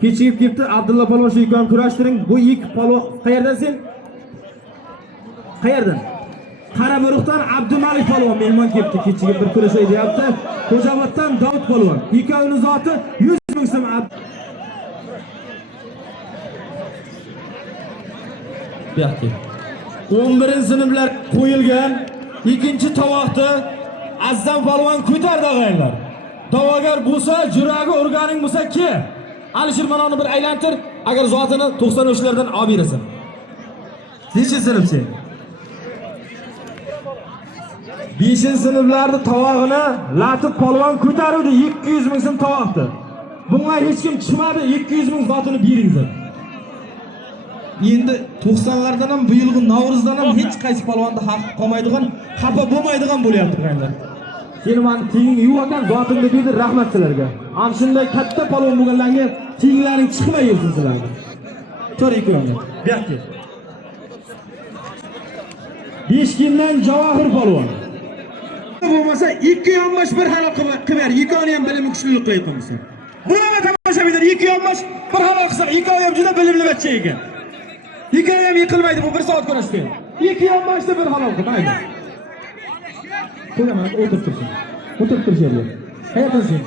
Kechigib ketdi. Abdulla polvon shu ikkovini kurashtiring. Bu ikki polvon qayerdan sen? Qayerdan? Qaraburuqdan Abdumalik polvon mehmon kelibdi. Kechigib bir kurashay deyapti. Xo'joboddan Davud polvon. Ikkovining zoti 100 ming so'm. Bu yoqqa. 11-sinflar qo'yilgan ikkinchi tovoqni Azzam polvon ko'tardi og'aylar. Da'vogar bo'lsa, juragi urganing bo'lsa ki, Alisher manoni bir aylantir, agar zotini 93lardan olib berasan. Nechi sinf sen? 5-sinflarning tovog'ini Latif polvon ko'taruvdi, 200 ming so'm tovoqdi. Bunga hech kim chiqmadi, 200 ming zotini beringizlar. Endi 90'lardan ham bu yilgi Navruzdan ham hech qaysi palvonda haq qolmaydigan, xafa bo'lmaydigan bo'lyapti qanday. Keyin men tiying yo'q ekan, zotimga deydi rahmat sizlarga. Ana shunday katta palvon bo'lganlarga tiyinglaring chiqmay yursin sizlarga. To'g'ri ko'rdim. Bu yoqqa. Beshkentdan Javohir palvon. Bo'lmasa 2 yonbosh bir halol qilib, ikkovini ham bilimli kuchlilik qilyapmiz. Buni tomoshabinlar 2 yonbosh bir halol qilsa, ikkovi ham juda bilimli bachcha ekan. Ikkovi ham yiqilmaydi, bu 1 soat ko'rishdi. 2 yonboshda bir halol qilmaydi. Qo'yaman, o'tirib tursin. O'tirib turishyapti. Hayatinsin.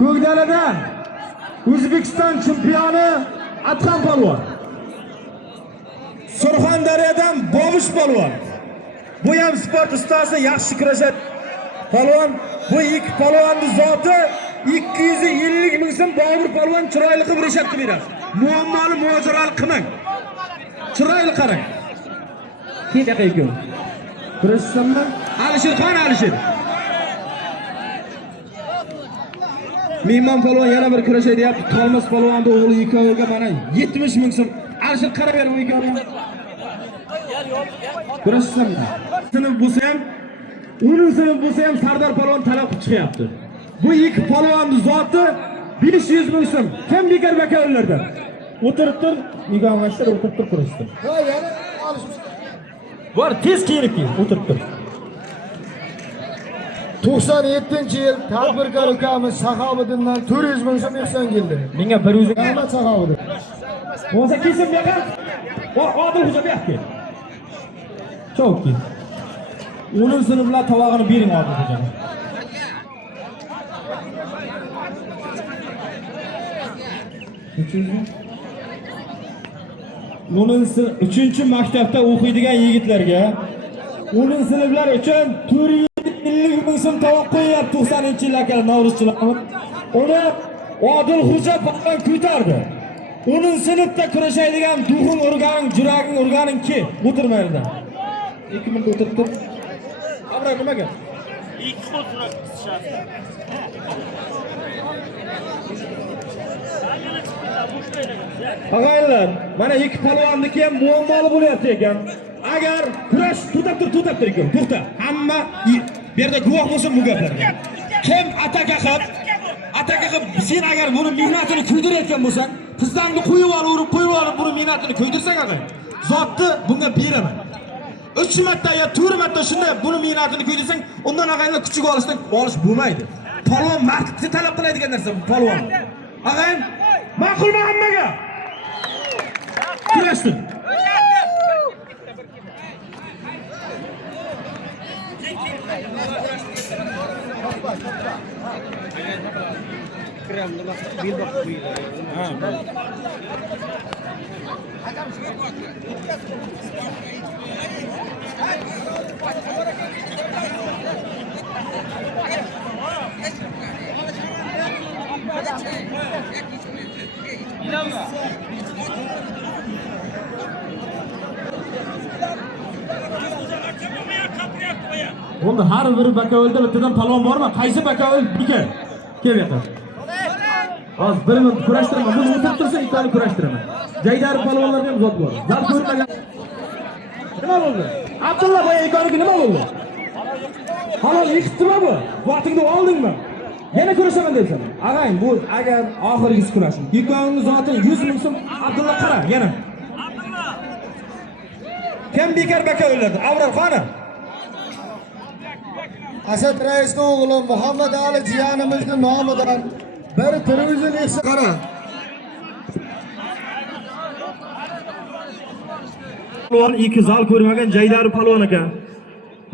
Ko'kdalada O'zbekiston chempioni Atxan palvon. Surxondaryodan Bobush palvon. Bu ham sport ustasi, yaxshi kurashadi. Palvon, bu ikki palvonning zoti 250 ming so'm Bobur palvon chiroyli qilib rishat qilib beradi. Muammoli mojiroli qilmang. Chiroyli qarang. Keyin ekan. Kurashsammi? Alisherxon Alisher. Mehmon palvon yana bir kurashay deyapti. Tolmas palvonning o'g'li ikkoviga mana 70 ming so'm. Alisher qarab ber bu ikkovini. Kurashsammi? Sinib bo'lsa ham, uning sinib bo'lsa ham Sardor palvon talab qilib chiqyapti. Bu ikki palvonning zoti 500 ming so'm. Kim bekar bakalardan? O'tirib tur, yig'amashlar o'tirib tur kurashdi. Ha, yana olishmiz. Bor, tez kelib kel, o'tirib tur. 97-yil tadbirkor ukamiz Saxobiddindan 400 ming so'm ihson keldi. Menga 100 Rahmat Saxobiddin. Bo'lsa kesin bu yoqqa. Odil xo'ja bu yoqqa. Çok iyi. Onun sınıflar tavağını birin aldı hocam. Üçüncü maktabda o'qiydigan yigitlarga, onun sınıflar uchun 450 ming so'm tavoq qo'yapti 90-yillar Navruzchilar. Uni Odil xo'ja palvon ko'tardi. Onun sınıfda kurashaydigan duxun urganing, juraging urganing ki, o'tirmaydi. 2 minut o'tirib tur. Abra nimaga? 2 qo'l so'rab qisishadi. Og'aylar, mana ikki palvonniki ham muammoli bo'lyapti ekan. Agar kurash to'xtab tur ekan. To'xta. Hamma bu yerda guvoh bo'lsin bu gaplarga. Kim ataka qilib, sen agar buni mehnatini kuydirayotgan bo'lsang, tizangni qo'yib olib buni mehnatini kuydirsang og'ay, zotni bunga beraman. 3 marta ya 4 marta shunday buni mehnatini kuydirsang, undan og'aylar kuchiga olish bo'lmaydi. Palvon maqtni talab qiladigan narsa bu palvon. Og'ay, ma'qulmi hammaga? Kurashdi. Bo'ldi, har bir bakovulda bittadan palvon bormi? Qaysi bakovul bika? Kel bu yoqqa. Hozir bir minut kurashtiraman. Buni o'tirib tursa, ikkani kurashtiraman. Jaydar palvonlarga ham zot bor. Zal ko'rmagan. Nima bo'ldi? Abdulla boya ikoniga nima bo'ldi? Halol yiqitdimi bu? Vaqtingni oldingmi? Yana kurashaman deysan. Ag'ang, bu agar oxirgisi kurashing. Ikonining zoti 100 ming so'm. Abdulla qara, yana. Kim bekar bakovullardi? Avrar xona. Asad raisning o'g'li Muhammad Ali jiyanimizning nomidan bir televizor ihson qara. Palvon ikki zal ko'rmagan Jaydar palvon ekan.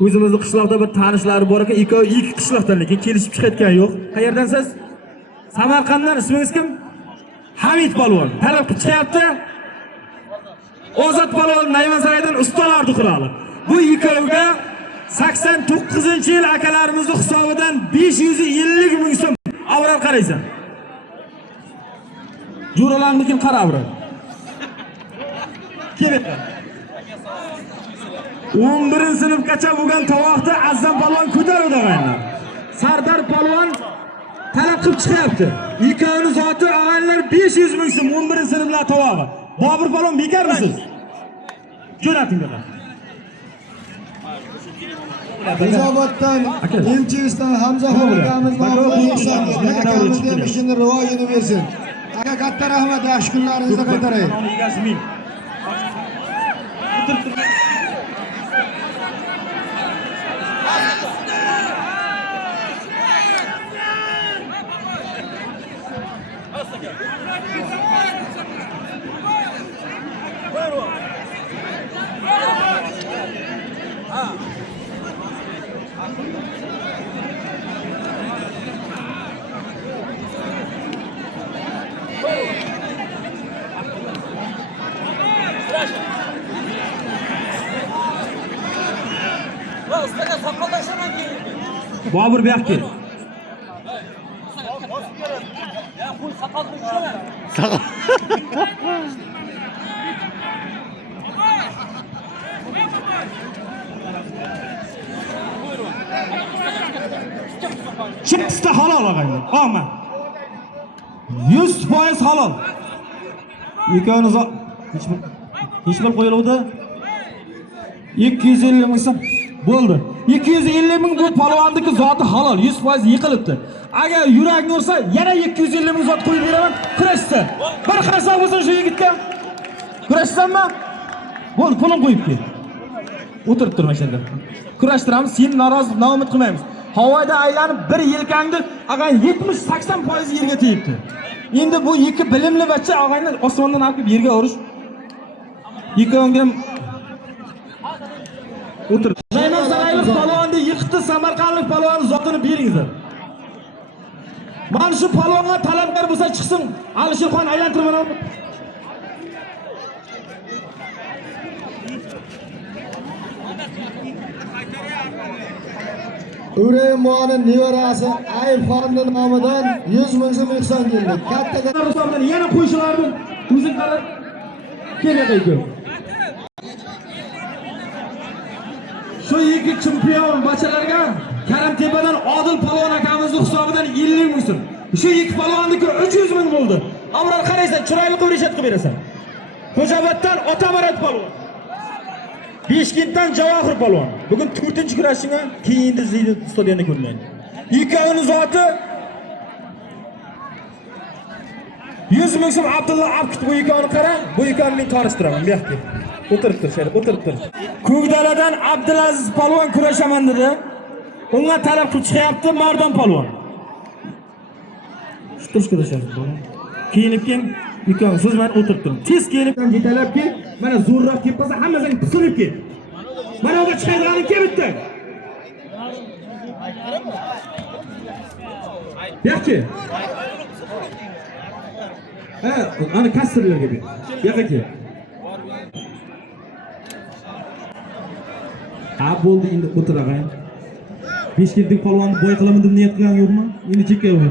O'zimizning qishloqda bir tanishlari bor ekan, ikki qishloqdan lekin kelishib chiqayotgan yo'q. Qayerdansiz? Samarqanddan. Ismingiz kim? Hamid palvon. Talab qilib chiqyapti. Ozod palvon Naymansaroydan ustalar qurali. Bu ikkoviga 89-yil akalarimizning hisobidan 550 ming so'm avral qaraysan. Jo'ralarnikin qara avral. Kerak. 11-sinfgacha bo'lgan tovoqda Azzam palvon ko'tardi og'aylar. Sardor palvon talab qilib chiqyapti. Ikkovini zoti og'aylar 500 ming so'm 11-sinflar tovog'i. Bobur palon bekarmisiz? Jo'nating dedi. Hisobotdan Elchiston Hamzaxon akamiz nomidan yuksaldi. Akamiz ham ishini rivojini bersin. Aka katta rahmat, yaxshi kunlaringizni qaytaray. Egasi men. Bobur bu yoqqa kel. Cheksta halol og'aylar. Olma. 100% halol. Ikkoviniz hech bir qo'yiluvdi. 250 ming so'm bo'ldi. 250 ming bu palvonniki zoti halol, 100% yiqilibdi. Agar yurakni ursa, yana 250 ming zot qo'yib beraman, kurashsa. Bir qarasam bo'lsin shu yigitga. Kurashsanmi? Bo'l, pulim qo'yib kel. O'tirib turma shunda. Kurashtiramiz, seni norozi, noumid qilmaymiz. Havoda aylanib bir yelkangni ag'ay 70-80% yerga tegibdi. Endi bu ikki bilimli bacha ag'ayni osmondan olib yerga urish. Ikkovingni ham o'tir. Zaynab Zarayevov palvonni yiqitdi, Samarqandlik palvonni zotini beringizlar. Mana shu palvonga talabgor bo'lsa chiqsin, Alisherxon aylantirmana. Ureymonning nevarasi Ayxonning nomidan 100 ming so'm ehson keldi. Katta Ruslandan yana qo'yishilarni o'zing qarab kelaydi. Şu iki chempion bachalarga Karamtepadan Odil palvon akamizning hisobidan 50 ming so'm. Shu iki palvonniki 300 ming bo'ldi. Amro qaraysan, chiroyli qilib rishat qilib berasan. Xo'jaoboddan Otamurat palvon. Beshkentdan Javohir palvon. Bugun 4-kurashingga keyinda Ziydi stadionda ko'rmaydi. Ikkovining zoti 100 ming so'm Abdulla Abkut bu ikkovini qara, bu ikkovini men tanishtiraman bu yoqqa. O'tirib tur, shayda o'tirib tur. Ko'kdaladan Abdulaziz palvon kurashaman dedi. Unga talab qilib chiqyapti Mardon palvon. Tush kurashadi. Kiyinib kel, ikkovini so'z bilan o'tirib tur. Tez kelib yetalab kel, mana zo'rroq kelib qolsa hammasini pisilib kel. Mana unga chiqadiganing kel bitta. Yaxshi. Ana kastrlarga ber. Yo'q aka. Ha bo'ldi, endi o'tirag'ay. Beshkentlik palvonni boy qilaman deb niyat qilgan yo'qmi? Endi chekka yo'q.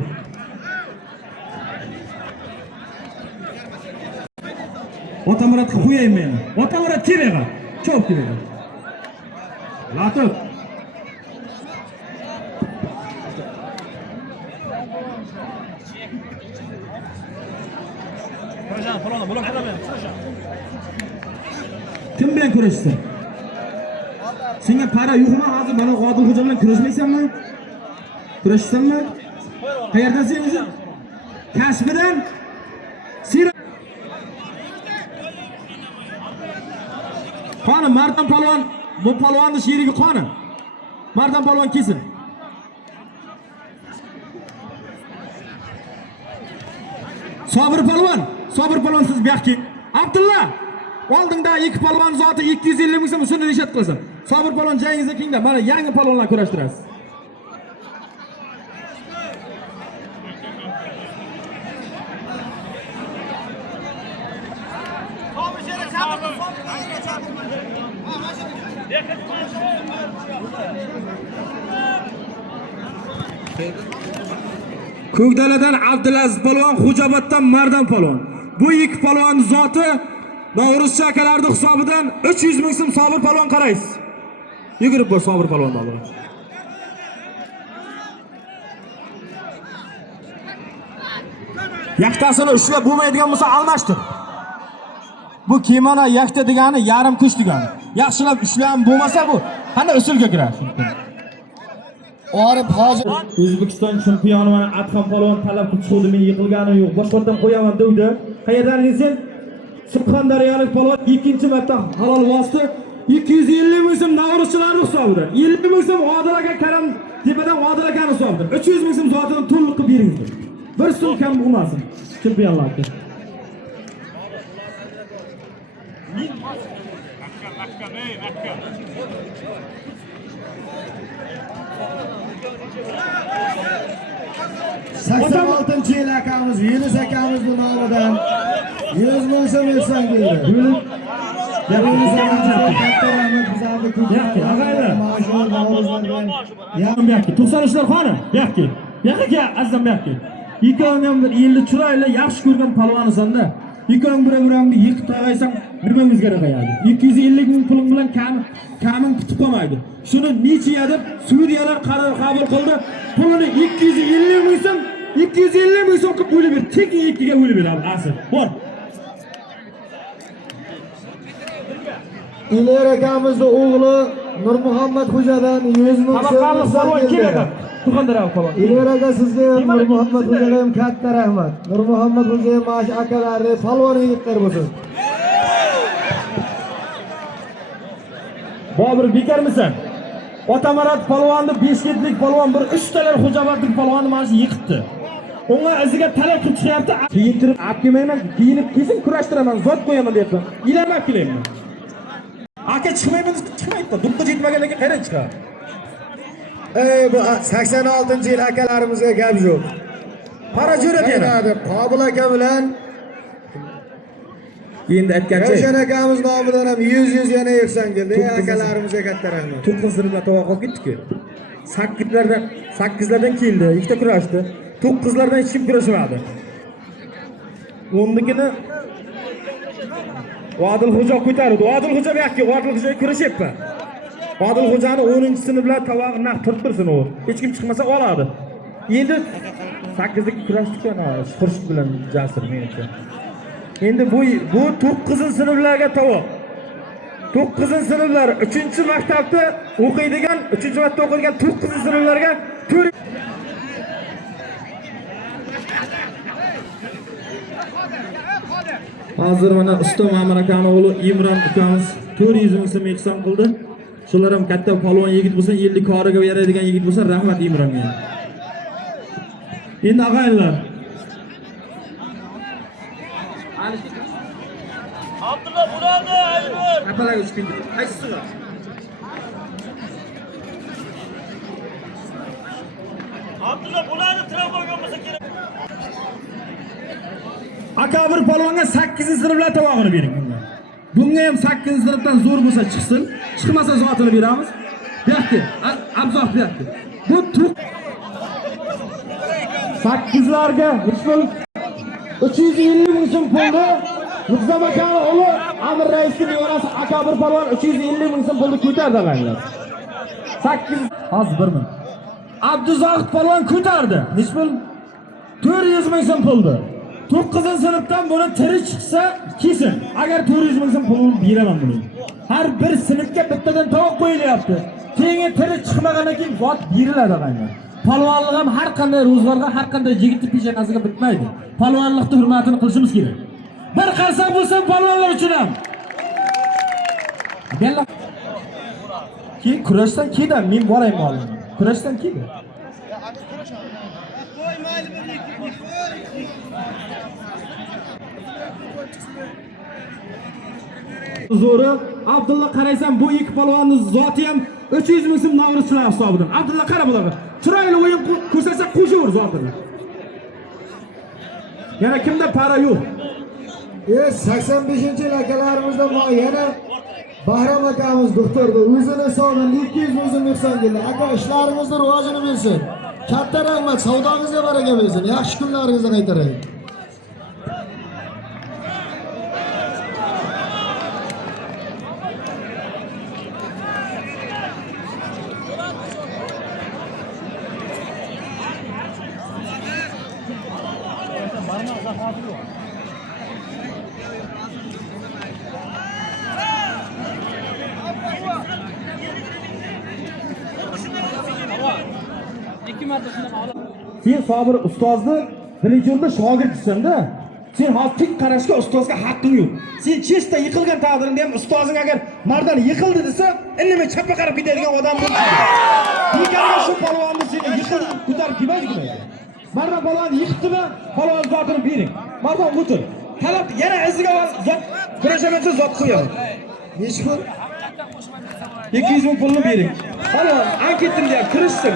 Otamuratga qo'yaymi men? Otamurat kerak. Cho'p kerak. Latib. Kim bilan kurashsin? Senga para yo'qmi? Hozir mana Odil xo'ja bilan kurashmaysanmi? Kurashsanmi? Qayerdan sen o'zi? Kasbidan? Qani Mardon palvon, bu palvonni sherigi qani? Mardon palvon kelsin. Sobir palvon siz bu yoqqa kel. Abdulla, oldingda ikki palvon zoti 250 ming so'm shuni rishat qilasan. Sobir palvon jangingizga kengda, mana yangi palvonlar kurashtirasiz. Ko'kdaladan Abdulaziz palvon, Xo'jaoboddan Mardon palvon. Bu ikki palvon zoti Novruzcha akalarning hisobidan 300 ming so'm Sobir palvon qaraysiz. Yugurib bor Sobir palvon bor. Yaktasini ushlab bo'lmaydigan bo'lsa almashtir. Bu kimono yakta degani yarim kuch degani. Yaxshilab ishlam bo'lmasa bu qana usulga kiradi. Orif hozir O'zbekiston chempioni va Adham polvon talab qilib chiqdi, men yiqilganim yo'q. Boshqatdan qo'yaman dedi. Qayerdan desen? Surxondaryolik polvon ikkinchi marta halol bosdi. 250 ming so'm Navro'zchilar hisobidan. 50 ming so'm Odil aka Karam tepadan Odil aka hisobidan. 300 ming so'm zotini to'liq qilib beringiz. Bir so'm kam bo'lmasin. Chempionlarga. sakson oltinchi yil akamiz Yunus akamizni nomidan 100 ming so'm bersan keldi. Yunus Yarim yakki 93lar xoni. Yakki. Yakki azam yakki. Ikkoving bir yilni chiroyli yaxshi ko'rgan palvonisan-da. Ikkoving bir-biringni yiqib tog'aysan, nima o'zgarib qo'yadi? 250 ming puling bilan kaming tutib qolmaydi. Shuni necha deb Saudiyalar qaror qabul qildi. Pulini 250 ming so'm, 250 ming so'm qilib o'lib ber. Tekin ikkiga o'lib beradi asl. Bor. İler akamizning o'g'li Nurmuhammad Xo'jadan 100 ming so'm keldi. Surxondaryo polvon. İler aka sizga Nurmuhammad Xo'jaga ham katta rahmat. Nurmuhammad Xo'ja mash akalari polvon yigitlar bo'lsin. Bobur bekarmisan? Otamarat polvonni 5 yillik polvon bir 3 talar xo'jabatlik polvonni mana shu yiqitdi. Unga iziga talab qilib chiqyapti. Kiyintirib olib kelmayman, kiyinib kesin kurashtiraman, zot qo'yaman deyapman. Ilamab kelayman. Aka chiqmaymiz, chiqmaydi. Duqqa yetmaganlarga qayerdan chiqadi? Bu 86 yil akalarimizga gap yo'q. Para jo'rat yana. Qobil aka bilan Endi aytgancha Ravshan akamiz nomidan ham 100 yana yig'san keldi. Akalarimizga katta rahmat. To'qqizlarga tovoq olib ketdik-ku. 8lardan keldi, ikkita kurashdi. 9lardan hech kim kurashmadi. 10nikini Odil Xo'ja ko'tardi. Odil Xo'ja yo'qki, Odil Xo'ja kurashyapti. Odil Xo'jani 10-sinflar tavog'i naq turib tursin u. Hech kim chiqmasa oladi. Endi 8lik kurashdik ana Xurshid bilan Jasur menimcha. Endi bu 9-sinflarga tovoq. 9-sinflar 3-maktabda o'qiydigan, 3-maktabda o'qiydigan 9-sinflarga hozir mana usta Ma'mur akaning o'g'li Imron ukamiz 400 ming so'm ehson qildi. Shular ham katta polvon yigit bo'lsa, 50 koriga yaraydigan yigit bo'lsa, rahmat Imronga. Endi og'aylar. Abdulla bo'ladi, Aybur. Apalar uchib ketdi. Qaysisi? Abdulla bo'ladi, tramvayga bo'lsa kerak. Aka bir polvonga 8-sinflar tavog'ini bering bunga. Bunga ham 8-sinfdan zo'r bo'lsa chiqsin, chiqmasa zotini beramiz. Yo'qki, abzoq yo'qki. Bu 8larga ushbu 350 ming so'm pulni Nizam akaning o'g'li Amir raisning nevarasi aka bir polvon 350 ming so'm pulni ko'tardi avvallar. 8 hozir 1 ming. Abduzohid polvon ko'tardi. Nishpul 400 ming so'm pulni. 9-sinfdan buni tiri chiqsa kesin. Agar 400 ming so'm pulni beraman buni. Har bir sinfga bittadan tovoq qo'yilyapti. Keyin tiri chiqmagandan keyin vot beriladi qaynar. Polvonlik ham har qanday ro'zg'orga, har qanday yigitning peshonasiga bitmaydi. Polvonlikning hurmatini qilishimiz kerak. Bir qarsak bo'lsin polvonlar uchun ham. Bella. Keyin kurashdan keyin men borayman olim. Kurashdan keyin. Zo'ri Abdulla qaraysan bu ikki polvonni zoti ham 300 ming so'm Navro'zchilar hisobidan. Abdulla qara bularga. Chiroyli o'yin ko'rsatsa qo'shaver zotini. Yana kimda para yo'q? 85-yil akalarimizdan yana Bahrom akamiz doktorda o'zini sog'in 200 ming so'm yig'san keldi. Aka ishlaringizni rivojini bersin. Katta rahmat, savdongizga baraka bersin. Yaxshi kunlaringizni qaytaring. Sen Sobir ustozni birinchi o'rinda shogirdsan-da. Sen hozir tik qarashga ustozga haqqing yo'q. Sen chesta yiqilgan taqdiringda ham ustozing agar mardan yiqildi desa, indamay chapga qarab ketadigan odam bo'lsa. Yiqilgan shu palvonni seni yiqildi ko'tarib kelmaydi. Mardan palvonni yiqitdimi, palvon zotini bering. Mardan o'tir. Talab yana iziga zot kurashamasa zot qo'yaman. Nechi pul? 200 ming pulni bering. Palvon, anketim deyap kirishsin.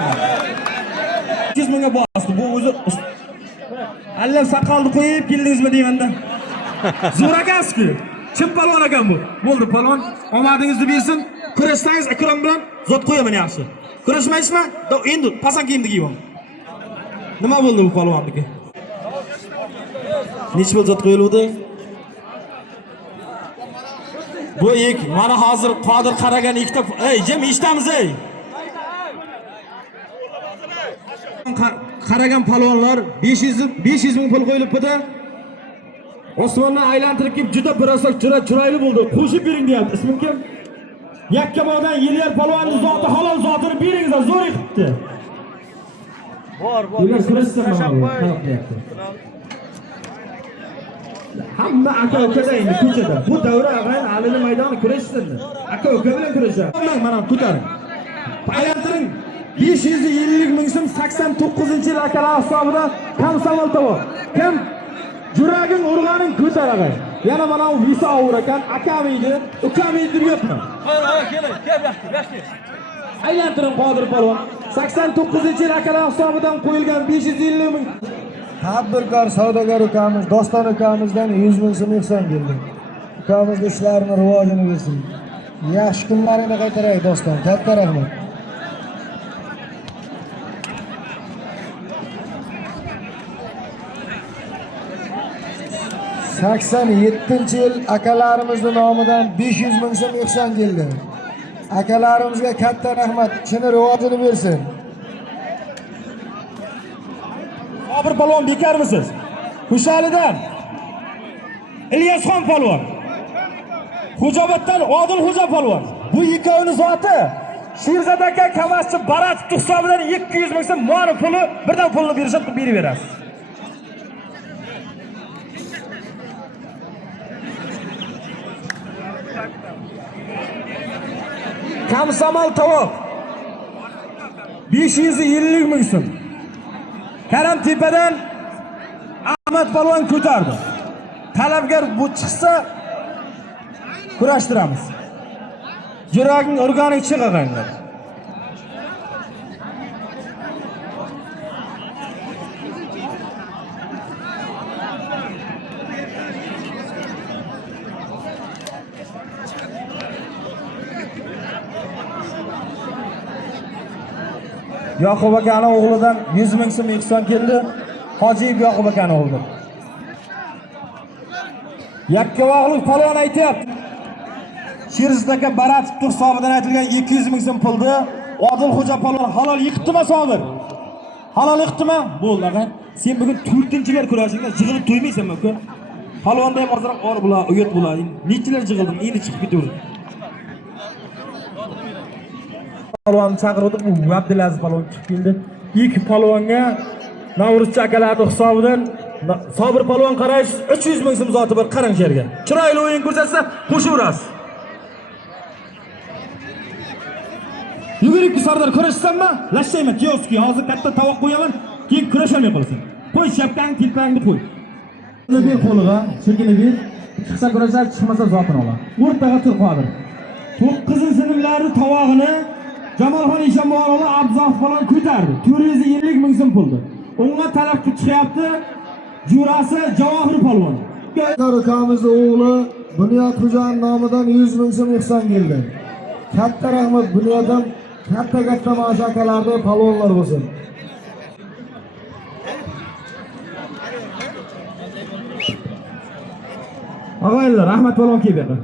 200 mingga bosdi. Bu o'zi Allah saqolni qo'yib keldingizmi deymanda. Zo'r akasiz-ku. Kim palvon ekan bu? Bo'ldi palvon, omadingizni bersin. Kurashsangiz Akram bilan zot qo'yaman yaxshi. Kurashmaysizmi? Endi pasan kiyimni kiyib. Nima bo'ldi bu palvonniki? Necha pul zot qo'yildi? Bu mana hozir Qodir qaragan ikkita, jim eshitamiz ey. Qaragan palvonlar 500 ming pul qo'yilibdi. Osmonni aylantirib kelib juda birosa chiroyli bo'ldi. Qo'shib bering deyapti. Isming kim? Yakkabodan Yelyer palvonning zoti halol zotini beringizlar, zo'r yiqibdi. Bor. Hamma aka-ukalar endi ko'chada. Bu davra ag'ayin Alini maydoni kurashsin. Aka-uka bilan kurashadi. Mana ko'taring. Aylantiring. 550 ming so'm 89-yil akalar hisobida Komsomol tovoq. Kim? Juraging urg'aning ko'tar ag'ay. Yana mana u visa ovur ekan, akamiydi, ukamiydi deb yotman. Keling, yaxshi. Aylantiring Qodir palvon. 89-yil akalar hisobidan qo'yilgan 550 ming. Tadbirkor savdogar ukamiz, Doston ukamizdan 100 ming so'm ihson keldi. Ukamiz ishlarini rivojini bersin. Yaxshi kunlaringni qaytaray Doston. Katta rahmat. Sakson 7-yil akalarimizni nomidan 500 ming so'm ihson keldi. Akalarimizga katta rahmat, ishini rivojini bersin. Sobir palvon bekarmisiz? Xushalidan Ilyosxon palvon. Xo'joboddan Odil xo'ja palvon. Bu ikkovini zoti Sherzod aka Kamaschi Baratov hisobidan 200 ming so'm mol puli birdan pulni berishib berib berasiz. Komsomol tovoq 550 ming so'm. Karam tepadan Ahmad palvon ko'tardi. Talabgar bu chiqsa kurashtiramiz. Juraging urganing chiqag'anglar. Yoqub akaning o'g'lidan 100 ming so'm ihson keldi. Hojiyev Yoqub akaning o'g'li. Yakkavoqlik palvon aytayapti. Sherzod aka Baratov hisobidan aytilgan 200 ming so'm pulni Odil xo'ja palvon halol yiqitdimi Sobir? Halol yiqitdimi? Bo'ldi aka. Sen bugun 4-chilar kurashingda jig'ilib to'ymaysanmi uka? Palvonda ham hozir or bular, uyat bular. Nechilar jig'ildim, endi chiqib ketaverdi. Palvon chaqirib bu Abdulaziz palvon chiqib keldi. Ikki palvonga Navruzchi akalarning hisobidan Sobir palvon qarash 300 ming so'm zoti bir qarang sherga. Chiroyli o'yin ko'rsatsa qo'shaverasiz. Yugurib Sardor kurashsanmi? Lashayman, Tiyovski, hozir katta tovoq qo'yaman, keyin kurashamay qolasan. Qo'y shapkangni, tilpangni qo'y. Buni ber qo'liga, chirkini ber. Chiqsa kurashar, chiqmasa zotini ola. O'rtaga tur Qodir. 9-sinflarning tovog'ini Jamolxon Eshonboyevni Abzof falan ko'tardi. 450 ming so'm puldi. Unga talab chiqyapti. Jurasi Javohir palvon. Ukamizning o'g'li Bunyod Xo'jayev nomidan 100 ming so'm ihson keldi. Katta rahmat, Bunyoddan katta maosh akalarda palvonlar bo'lsin. Og'aylar, Ahmad palvon keldi.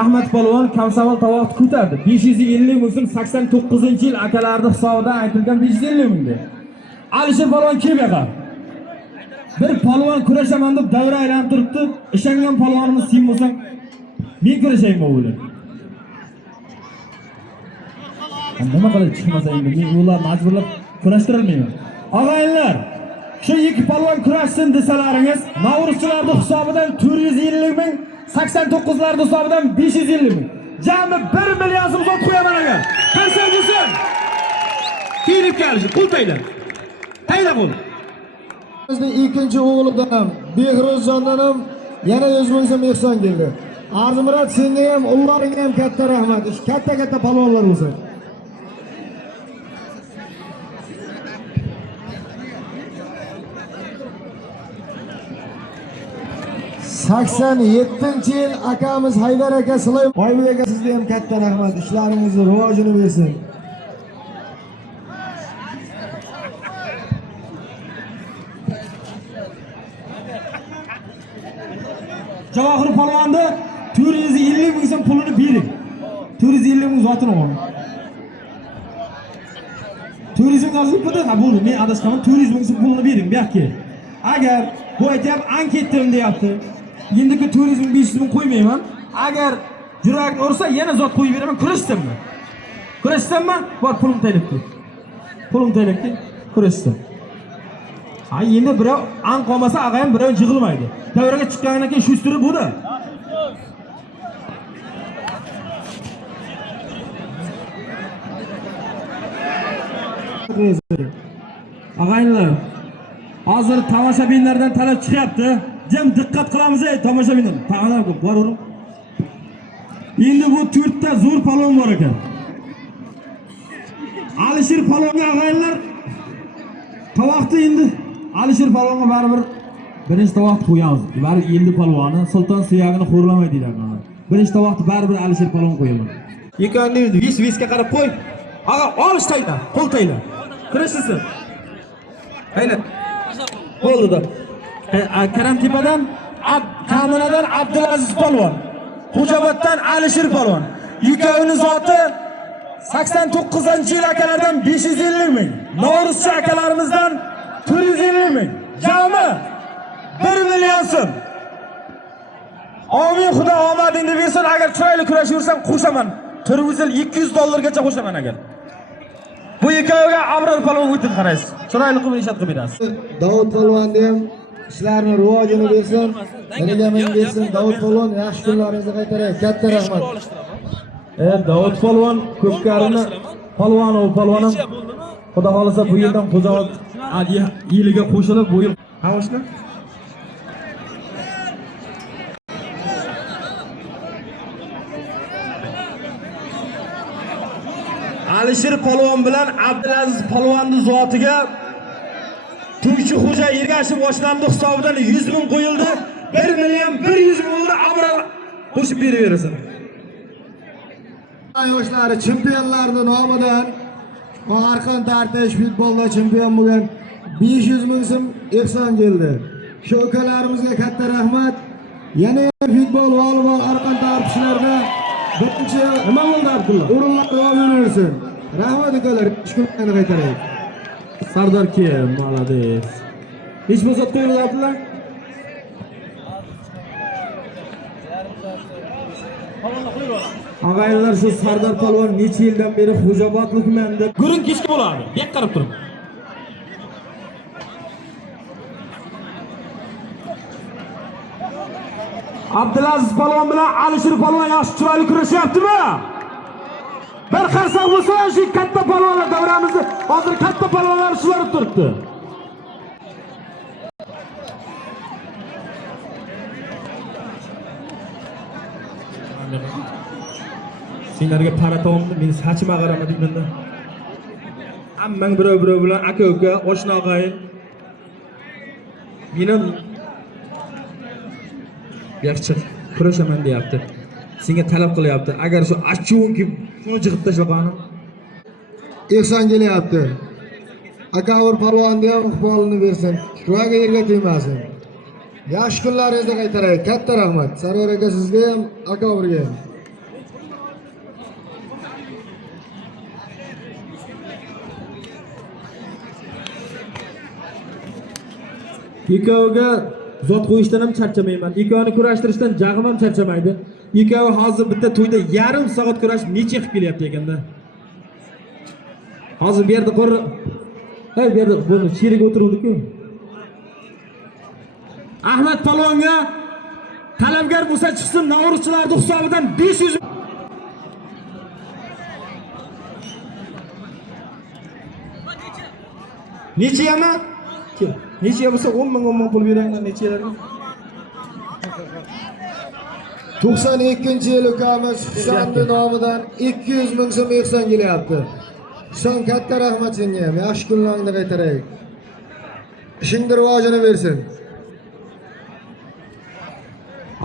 Ahmad palvon Komsomol tovoqni ko'tardi. 550 ming so'm 89-yil akalarning hisobidan aytilgan 550 ming. Alisher palvon keldi. Bir palvon kurashaman deb davra aylanib turibdi. Ishongan palvonimiz sen bo'lsang, men kurashayman o'g'lim. Nima qilib chiqmasa endi men ular majburlab kurashtirolmayman. Og'aylar, shu ikki polvon kurashsin desalaringiz, Navruzchilarning hisobidan 450 ming, 89larning hisobidan 550 ming. Jami 1 million so'm zot qo'yaman agar. Qanday desin? Kelib kelishib, qo'l taylar. Tayla qo'l. Bizning ikkinchi o'g'lidan ham, Behrozjondan ham yana 100 ming so'm ehson keldi. Arzimurat, senga ham, ullaringga ham katta rahmat. Katta polvonlar bo'lsin. 87-yil akamiz Haydar aka, Sulaym Oybek aka, sizga ham katta rahmat. Ishlaringizni rivojini bersin. Javohir polvonni 450 ming so'm pulini bering. 450 ming zotini oling. Turizm gazeti bo'ldi. Men adashganman, 400 ming so'm pulini bering bu yoqqa. Agar bu aytib anketdim deyapti. Endiki 400 ming 500 ming qo'ymayman. Agar jurak ursa yana zot qo'yib beraman, kurashsammi? Kurashsammi? Bor pulim taylabdi. Pulim taylabdi, kurashsam. Ha, endi birov an qolmasa, ag'ayim birov jig'ilmaydi. Davraga chiqqanidan keyin shu usturi bu-da. Ag'ayinlar, hozir tomoshabinlardan talab chiqyapti. Jim diqqat qilamiz ey tomoshabinlar. Tag'anar ko'p boravering. Endi bu 4 ta zo'r palon bor ekan. Alisher palonga ag'ayinlar tovoqni endi Alisher palonga baribir birinchi tovoqni qo'yamiz. Bari endi palvoni sulton suyagini xo'rlamay deylar. Birinchi tovoqni baribir Alisher palon qo'yaman. Yekonni visga qarab qo'y. Ag'a olish tayla, qo'l tayla. Kirishsin. Hayla. Bo'ldi-da. Karamtepadan Kaminadan Abdulaziz polvon, Xo'jaoboddan Alisher polvon. Ikkovining zoti 89-yil akalardan 550 ming, Novruzchi akalarimizdan 450 ming. Jami 1 million so'm. Amin, Xudo omadingni bersin. Agar chiroyli kurashaversam qo'shaman. 400 yil 200 dollargacha qo'shaman agar. Bu ikkoviga Abror polvon o'tib qaraysiz. Chiroyli qilib ishat qilib berasiz. Davud polvonni ham ishlarni rivojini bersin, menga bersin. Davud polvon, yaxshi kunlaringizni qaytaray. Katta rahmat. Davud polvon ko'pkarini polvonim. Xudo xolisa bu yildan Xo'jaobod yiliga qo'shilib bu yil qavishni. Alisher polvon bilan Abdulaziz polvonning zotiga To'ychi xo'ja Ergashev oshnamni hisobidan 100 ming qo'yildi. 1 million 100 ming bo'ldi. Abror qo'shib beraverasin. Yoshlari chempionlarning nomidan Arqon tartish futbolda chempion bo'lgan 500 ming so'm ehson keldi. Shu ukalarimizga katta rahmat. Yana futbol volleybol Arqon tartishlarda birinchi nima bo'ldi Abdulla? O'rinlar olaversin. Rahmat ukalar, shukrani qaytaray. Sardor kim, молодец. Hech bo'lsa qo'yib Abdulla. Og'aylar, shu Sardor polvon necha yildan beri Xo'jaobodlikman deb gurin kechki bo'ladi. Bek qarab turib. Abdulaziz polvon bilan Alisher polvon yaxshi chiroyli kurashyaptimi? Bir qarsak bo'lsa, shu katta polvonlar davramizni hozir katta polvonlar ishlarib turibdi. Senlarga paratomni men sachima qaramadik bunda. Hammang birov bilan aka-uka, oshna og'ayin. Menim yaxshi kurashaman deyapti. Senga talab qilyapti. Agar shu achuvki shuni jig'ib tashlaqani. Ehson kelyapti. Akavur polvonni ham iqbolini bersin. Shularga yerga tegmasin. Yaxshi kunlaringizni qaytaray. Katta rahmat. Sarvar aka, sizga ham, akavurga ham. Ikkoviga zot qo'yishdan ham charchamayman. Ikkovini kurashtirishdan jag'im ham charchamaydi. Ikkovi hozir bitta to'yda yarim soat kurashib necha qilib kelyapti ekanda. Hozir bu yerda qo'ri. Hey, bu yerda buni cheriga o'tiruvdik-ku. Ahmad Palvonga talabgor bo'lsa chiqsin, Navro'zchilarning hisobidan 500 Necha yana? Necha bo'lsa 10 ming pul beranglar nechalarga? 92-yil ukamiz Hushandi nomidan 200 ming so'm ehson kelyapti. Hushon katta rahmat senga ham. Yaxshi kunlarni qaytaraylik. Ishingni rivojini bersin.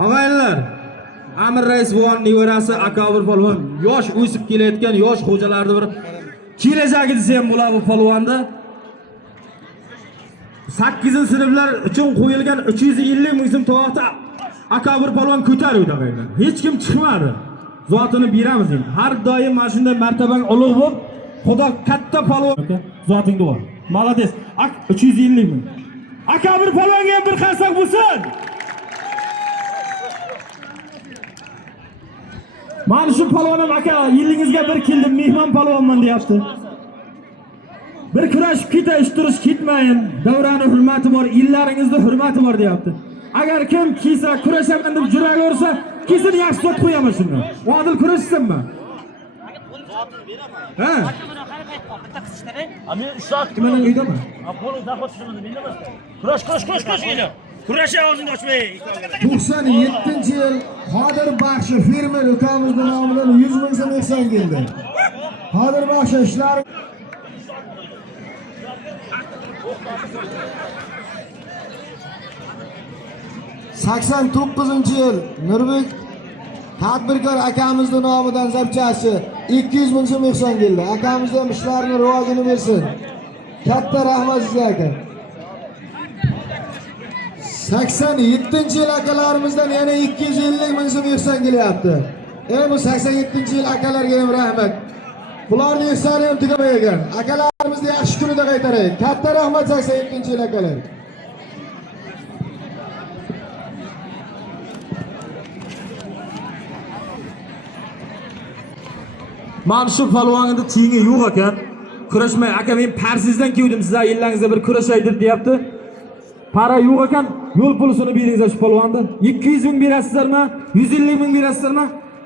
Og'aylar, Amir Rais buvan nevarasi Akobir polvon, yosh o'sib kelayotgan yosh xo'jalarning bir kelajagi desa ham bo'ladi bu polvonni. 8-sinflar uchun qo'yilgan 350 ming so'm to'g'ri Akobir polvon ko'taruvdi og'aylar. Hech kim chiqmadi. Zotini beramiz endi. Har doim mana shunday martabang ulug' bo'lib, Xudo katta polvon zoting duo. Malades. 350 ming. Akobir polvonga ham bir qarsak bo'lsin. Mana shu polvonim aka, yilingizga bir keldim, mehmon polvonman deyapti. Bir kurashib ketayish turish ketmayin. Davrani hurmati bor, yillaringizda hurmati bor deyapti. Agar kim kiysa kurashaman deb juragi ursa, kesin yaxshi sot qo'yaman shundan. Odil kurashsinmi? Ha? Amin shot. Kimning uydaman? Apollo zahot shuni bilmayman. Kurash yeydi. Kurashni og'zini ochmay. 97-yil Qodir Baxshi fermer ukamizning nomidan 100 ming so'm ehson keldi. Qodir Baxshi ishlar 89-yil Nurbek tadbirkor akamizning nomidan zabchachi 200 ming so'm ehson keldi. Akamiz ham ishlarini rivojini bersin. Katta rahmat sizga aka. 87-yil akalarimizdan yana 250 ming so'm ehson kelyapti. Bu 87-yil akalarga ham rahmat. Bularning ehsoni ham tugamagan. Akalarimizni yaxshi kunida qaytaraylik. Katta rahmat 87-yil akalar. Mana shu polvonning tengi yo'q ekan. Kurashmay, aka men Parsizdan keldim, sizlar yillangizda bir kurashay deb deyapti. Para yo'q ekan, yo'l pulisini beringizlar shu polvonni. 200 ming berasizlarmi? 150 ming berasizlarmi?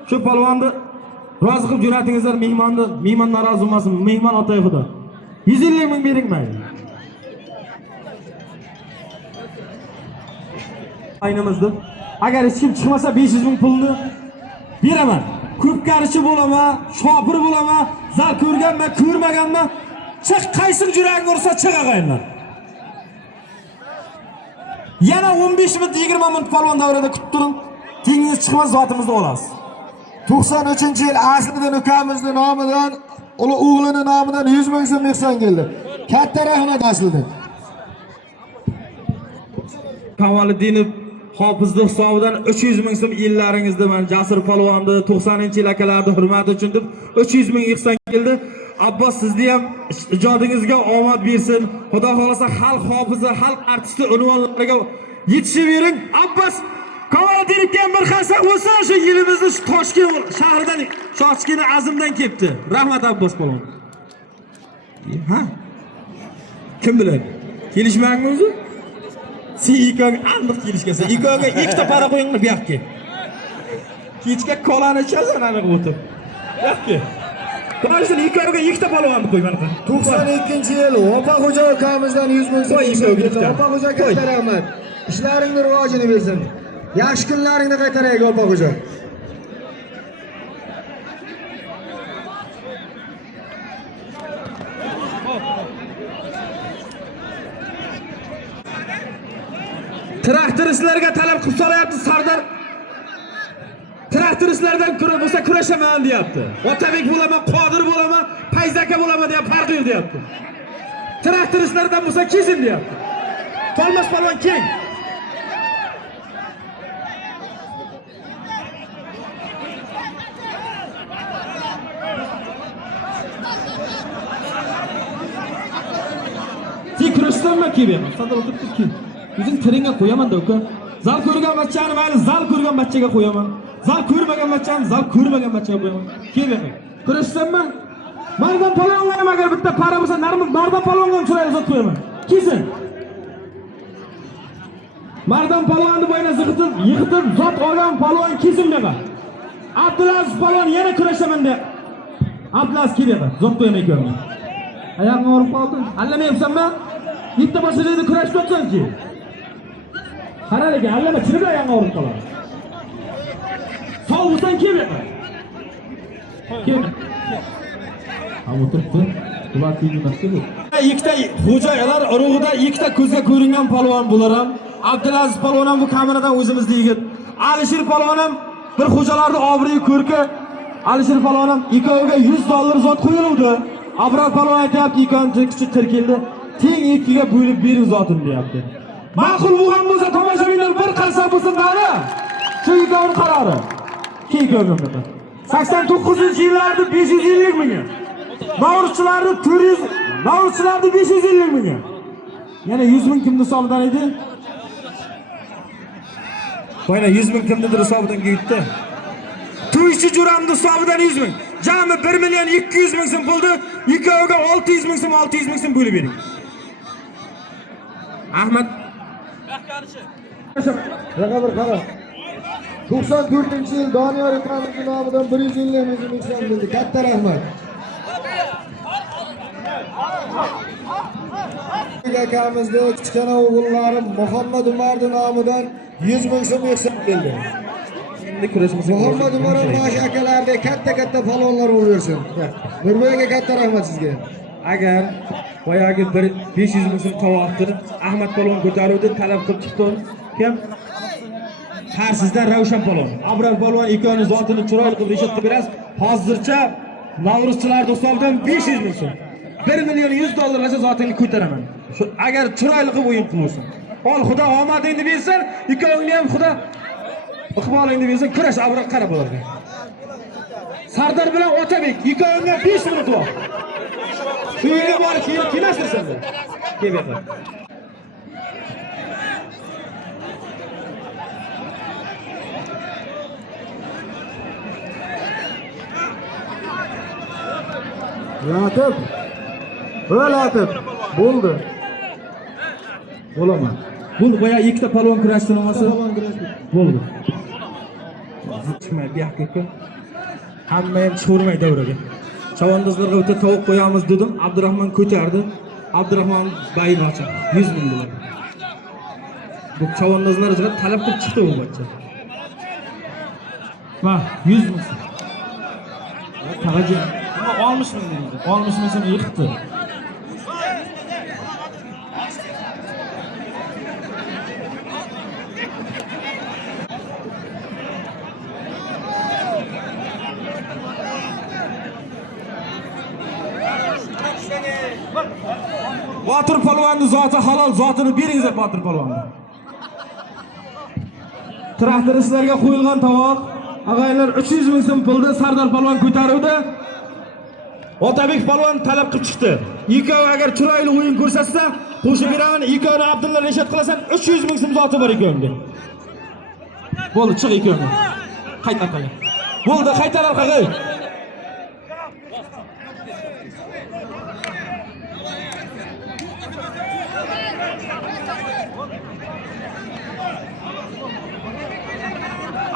Shu polvonni rozi qilib jo'natingizlar, mehmon norozi bo'lmasin, mehmon otay xudo. 150 ming bering mayli. Aynimizda. Agar hech kim chiqmasa 500 ming pulni beraman. Ko'p qarichi bo'laman, shopir bo'laman, zal ko'rganman, ko'rmaganman. Chiq qaysi juragi ursa chiq og'aylar. Yana 15 minut 20 minut polvon davrida kutib turing. Tengingiz chiqmasa zotimizni olasiz. 93-yil Asliddin ukamizning nomidan, o'g'lining nomidan 100 ming so'm ehson keldi. Katta rahmat Asliddin. Kamoliddinov hofizlik hisobidan 300 ming so'm yillaringizda men Jasur polvonni 90-yil akalarning hurmati uchun deb 300 ming ehson keldi. Abbos sizni ham ijodingizga omad bersin. Xudo xolasa xalq hofizi, xalq artisti unvonlariga yetishib bering. Abbos Kamoliddinovga bir qarsak bo'lsa, shu yilimizni shu Toshkent shahridan, Shochkina Azimdan kelibdi. Rahmat Abbos polvon. Ha? Kim biladi? Kelishmangmi o'zi? Sen ikoga aniq kelishgansan. Ikoga ikkita para qo'yinglar bu yoqqa. Kechga kolani ichasan aniq o'tib. Yo'qki. Qarashlar ikoga ikkita polvonni qo'y mana. 92-yil Opaxo'ja ukamizdan 100 ming so'm ehson keldi. Opaxo'ja katta rahmat. Ishlaringni rivojini bersin. Yaxshi kunlaringni qaytaraylik Opaxo'ja. Traktoristlarga talab qilib so'rayapti Sardor. Traktoristlardan bo'lsa kurashaman deyapti. Otabek bo'laman, Qodir bo'laman, Payzaka bo'laman deb farqi yo'q deyapti. Traktoristlardan bo'lsa kesin deyapti. Tolmas polvon keng. Sen kurashsanmi kelib? Sardor o'tirib kel. O'zing tiringga qo'yaman-da uka. Zal ko'rgan bachchani mayli zal ko'rgan bachchaga qo'yaman. Zal ko'rmagan bachchani zal ko'rmagan bachchaga qo'yaman. Kel bering. Kurashsanmi? Mardan palonlarım agar bitta para bo'lsa, mardan palonga chiroyli zot qo'yaman. Kesin. Mardan palonni bo'yna yiqitib zot olgan palon kesin dema. Abdulaziz palon yana kurashaman de. Abdulaziz keladi. Zot qo'yamay ko'rmay. Oyog'im og'rib qoldi. Allamayapsanmi? Bitta boshlaydi kurashib o'tsanchi. Qarar ekan, allama chirib oyog'im og'rib qoladi. Sog' bo'lsang kelma. Kel. Ammo turibdi. Bular kiyinmasdi bu. Ikkita xo'jalar urug'ida ikkita ko'zga ko'ringan palvon bular ham. Abdulaziz palvon ham bu kameradan o'zimizning yigit. Alisher palvon ham bir xo'jalarning obro'yi ko'rki. Alisher palvon ham ikkoviga $100 zot qo'yildi. Abrar palvon aytayapti, ikkinchi kichik tirkildi. Teng ikkiga bo'lib bering zotim deyapti. Ma'qul bo'lgan bo'lsa tomoshabinlar bir qarsa bo'lsin mana. Shu ikkovini qarori. Keyin ko'rdim. 89-yillarda 550 ming. Novruzchilarni 400, novruzchilarni 550 ming. Yana 100 ming kimni hisobidan edi? Qo'yna 100 ming kimnidir hisobidan ketdi. To'ychi jo'ramni hisobidan 100 ming. Jami 1 million 200 ming so'm bo'ldi. Ikkoviga 600 ming so'm, 600 ming so'm bo'lib bering. Ahmad. Raqamlar qara. 94-yil Doniyor akamizning nomidan 150 ming so'm bo'ldi. Katta rahmat. Akamizning kichkina o'g'illari Muhammad Umarning nomidan 100 ming so'm yig'ib keldi. Muhammad Umar bosh akalarda katta palonlar bo'laversin. Nurboyga katta rahmat sizga. Agar boyagi 500 ming so'm qovoqni Ahmad palon ko'taruvdi, talab qilib chiqdi. Kim? Qarsizdan Ravshan palon. Abrar palon ikkovini zotini chiroyli qilib eshitdi biras. Hozircha Novruzchilarning hisobidan 500 ming so'm. 1 million $100 esa zotingni ko'taraman. Agar chiroyli qilib o'yin qilmoqsan. Ol Xudo omadingni bersin, ikkovingni ham Xudo iqbolingni bersin, kurash abrar qara bo'lardi. Sardar bilan Otabek ikkovingga 5 minut vaqt. Uyga borib kelasizlar senda. Kel bu yoqqa. Latib. Latib. Bo'ldi. Bo'laman. Bu boya ikkita palvon kurashdi nomasi. Bo'ldi. Chiqmay bu yoqqa. Hamma ham chiqurmay davraga. Chavandozlarga o'ta tovuq qo'yamiz dedim. Abdurahmon ko'tardi. Abdurahmon bayin ochdi. 100 ming dollar. Bu chavandozlar o'ziga talab qilib chiqdi bu bachcha. Va 100 ming. Tag'aji. Olmuş mı dedi? Olmuş mesela yıktı. Batır palvanı zatı halal zatını beringiz Batır palvanı. Traktoristlarga qo'yilgan tovoq, ag'aylar 300 ming so'm pulda Sardar palvon ko'taruvdi. Otabek palvon talab qilib chiqdi. Ikkovi agar chiroyli o'yin ko'rsatsa, qo'shib beraman. Ikkovini Abdulla Rashid qilasan 300 ming so'm zoti bor ikkovimda. Bo'ldi, chiq ikkovini. Qayt orqaga. Bo'ldi, qaytar orqaga.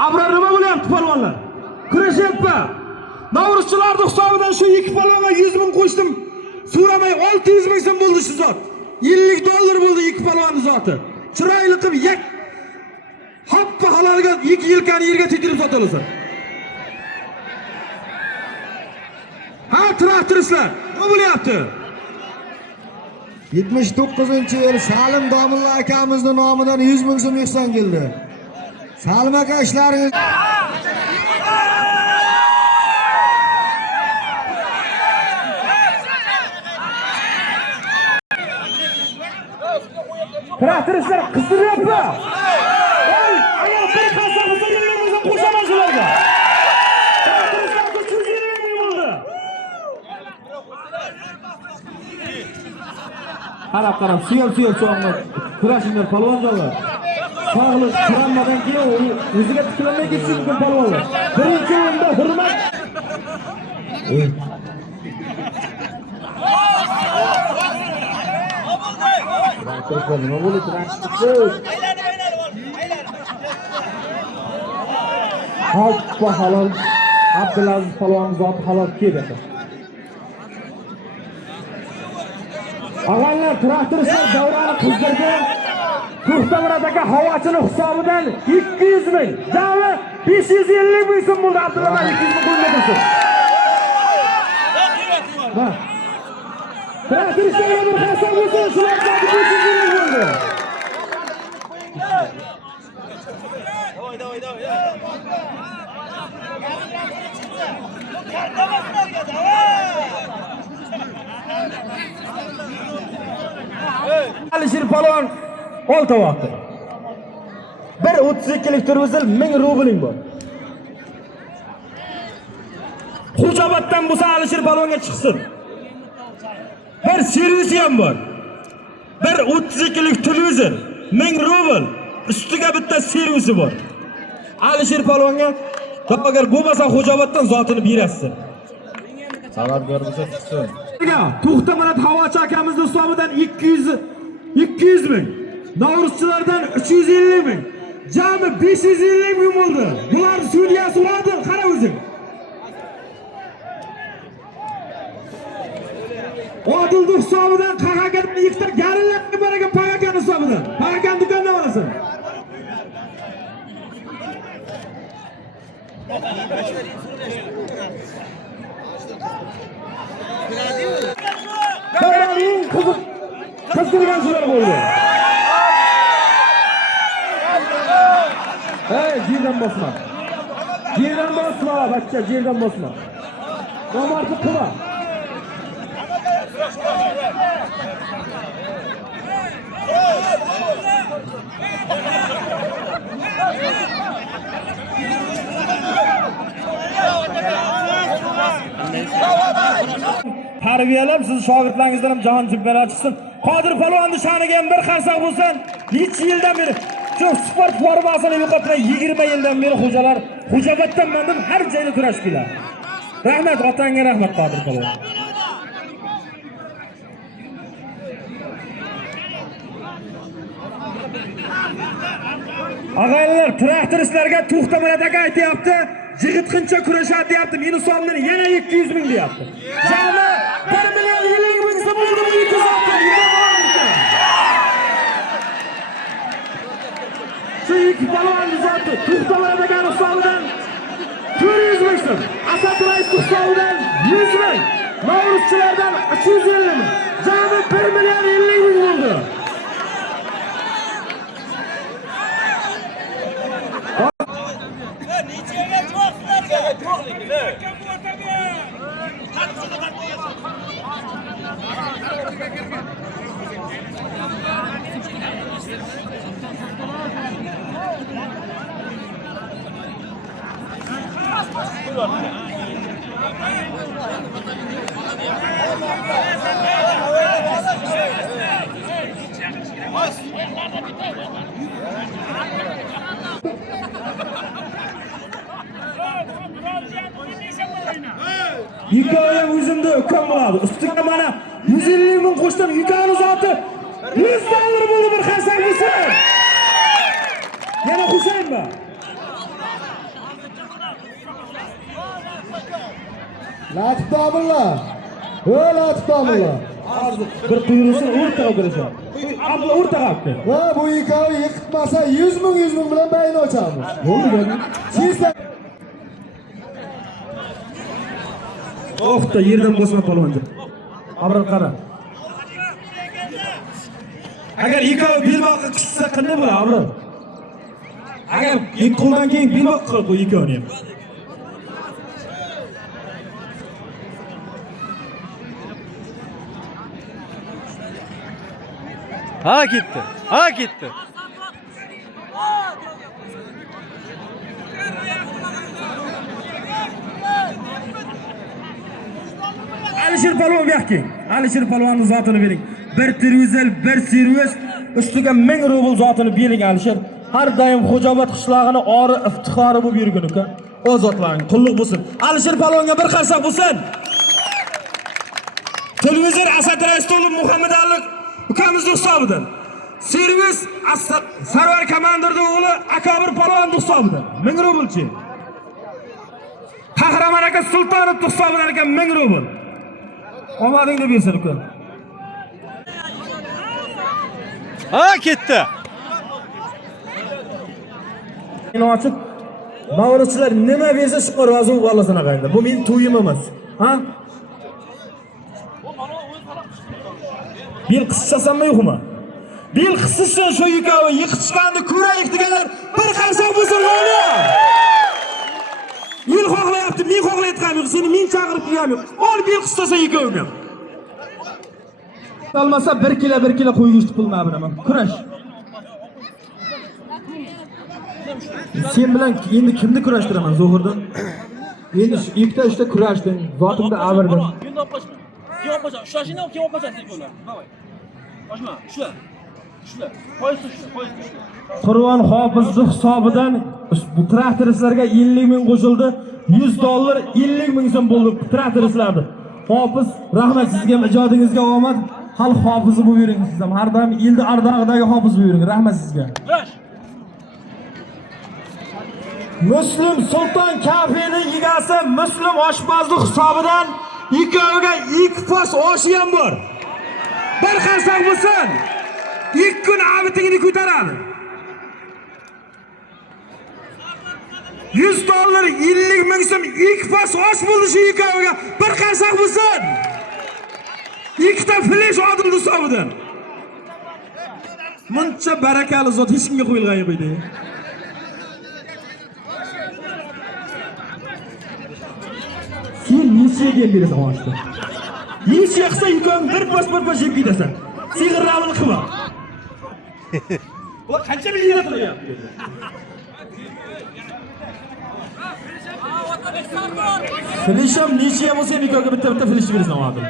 Abrar nima bo'lyapti palvonlar? Kurashyapti. Novruzchilarning hisobidan shu ikki palvonga 100 ming qo'shdim. So'ramay 600 ming so'm bo'ldi shu zot. $50 bo'ldi ikki palvonning zoti. Chiroyli qilib yak hoppa halolga 2 yilkani yerga tetirib sotalasan. Ha, traktoristlar, nima bo'lyapti? 79-yil Salim Domilla akamizning nomidan 100 ming so'm ihson keldi. Salim aka ishlaringiz Traktoristlar qizdiryapti. Ey, agar bir qancha bo'lsa yerlaringizga qo'shaman shularga. Traktoristlar 320 ming bo'ldi. Qarab, suyab cho'ngni kurashinglar palvonlar. Sog'lik tiranmadan keyin o'ziga tiklanmay ketishi mumkin palvonlar. Birinchi o'rinda hurmat. Nima bo'ldi? Hop halol. Abdulaziz palvon zoti halol keldi. Avvallar traktorchilar davrani qizdirgan To'xtamurod aka havachini hisobidan 200 ming, jami 550 ming so'm bo'ldi. Abdulaziz 200 ming qo'yib tursin. Va traktorchilarga bir hisob bo'lsin, shularga 550 ming bo'ldi. Alisher palvon olti vaqti. Bir 32lik turvizil 1000 rubling bor. Xo'jaoboddan bo'lsa Alisher palvonga chiqsin. Bir servisi ham bor. Bir 32lik televizor 1000 rubl, ustiga bitta servisi bor. Alisher palvonga agar bo'lmasa Xo'jaoboddan zotini berasiz. Talabgor bo'lsa chiqsin. To'xtamurod havochi akamizni hisobidan 200 ming. Novruzchilardan 350 ming. Jami 550 ming bo'ldi. Bular sudiyasi uradi, qara o'zing. Odil hisobidan qaqagan ikkita garillarga baraga pagagan hisobidan. Pagagan do'kondan olasan. Qaraning qizdirgan shular bo'ldi. Yerdan bosma. Yerdan bosma, bachcha, yerdan bosma. Namarni qilma. Tarbiyalab siz shogirdlaringizdan ham jahon chempionati chiqsin. Qodir palvonni sha'niga ham bir qarsak bo'lsin. Necha yildan beri shu sport formasini yo'qotmay 20 yildan beri xo'jalar Xo'jaoboddan mandim har joyda kurashib keladi. Rahmat, otangga rahmat Qodir palvon. Ag'aylar, traktorchilarga To'xtamurod aka aytayapti, jig'itqincha kurashadi deyapti. Meni hisobimdan yana 200 ming deyapti. Jami 1 million 50 ming so'm bo'ldi. 200 Shu ikki palvon zoti To'xtamurod aka hisobidan 400 ming so'm, Asad rais hisobidan 100 ming, Novruzchilardan 350 ming. Jami 1 million 50 ming bo'ldi. Hikoya o'zimda ukam bo'ladi. Ustiga mana 150 ming qo'shdim. Yukani zoti 100 dollar bo'ldi bir qarsak bo'lsin. Yana Husaynmi? Latif domilla. Latif domilla. Bir quyruqsini o'rtaga qo'yishadi. Abla o'rtaga olibdi. Va bu ikkovi yiqitmasa 100 ming bilan bayni ochamiz. Bo'ldi. Siz O'xta yerdan bosma palvonchi. Abrar qara. Agar ikkovi belboqqa qissa qanday bo'ladi, Abrar? Agar ikki qo'ldan keyin belboq qilib qo'y ikkovini ham. Ha ketdi. Ha ketdi. Alisher palvon yo'qki. Alisher palvonning zotini bering. Bir televizor, bir servis, ustiga 1000 rubl zotini bering Alisher. Har doim Xo'jaobod qishlog'ini ori iftixori bo'lib yurgan uka. O zotlaring qulluq bo'lsin. Alisher palvonga bir qarsak bo'lsin. Televizor Asad Raistovli Muhammad Ali ukamizning hisobidan. Servis Sarvar komandirning o'g'li Akabir polvon hisobida 1000 rublchi. Qahramon aka Sultonov hisobidan ekan 1000 rubl. Omadingni bersin uka. Ha, ketdi. Meni ochib, Mavrisilar nima bersa shu rozi bo'lsin aqayda. Bu men to'yim emas. Ha? Bil qissasanmi yo'qmi? Bil qissishsan shu yikovi yiqitishganni ko'raylik deganlar bir qarsak bo'lsin mana. Yil xohlayapti, men xohlayotganim yo'q, seni men chaqirib qo'yam yo'q. Ol bil qissasa yikovni. Olmasa 1 kilo qo'ygich pulma bilaman. Kurash. Sen bilan endi kimni kurashtiraman Zohirdan? Endi ikkita ishda kurashding, zotimda avirdim. Endi olib qochma. Kim olib qochadi? Ushlashingni kim olib qochadi deb o'ylar. Davay. Qochma, ushla. Ushla. Foiz ushla. Qur'on hofizlik hisobidan bu traktoristlarga 50 ming qo'shildi. $100 50 ming so'm bo'ldi traktoristlarga. Hofiz, rahmat sizga, ijodingizga omad. Xalq hofizi bo'lib yuring siz ham. Har doim yilda ardog'idagi hofiz bo'lib yuring. Rahmat sizga. Muslim Sulton kafening egasi Muslim oshpazlik hisobidan ikkoviga 2 pos oshi ham bor. Bir qarsak bo'lsin. 2 kun abitingni ko'taradi. $100 50 ming so'm 2 pos osh bo'ldi shu ikkoviga. Bir qarsak bo'lsin. 2 ta flash odil hisobidan. Muncha barakali zot hech kimga qo'yilgan yo'q edi. Sen nechaga berasan oshni? Necha yaqsa yukon bir pas yeb ketasan. Sig'irramini qilma. Bu qancha millionga qilyapti? Filishim necha bo'lsa yukonga bitta filish berasan odim.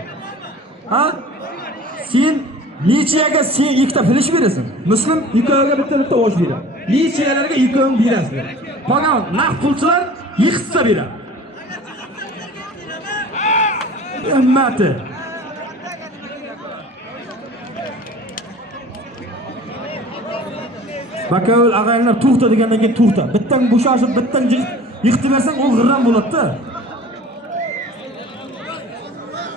Ha? Sen nechaga sen ikkita filish berasan? Muslim yukonga bitta osh beradi. Nechalarga yukon berasizlar? Qolgan naqd pulchilar yiqitsa beradi. Himmati. Bakavul ag'aylar to'xta degandan keyin to'xta. Bittang bo'shashib, bittang yiqitib bersang, u g'irram bo'ladi-da.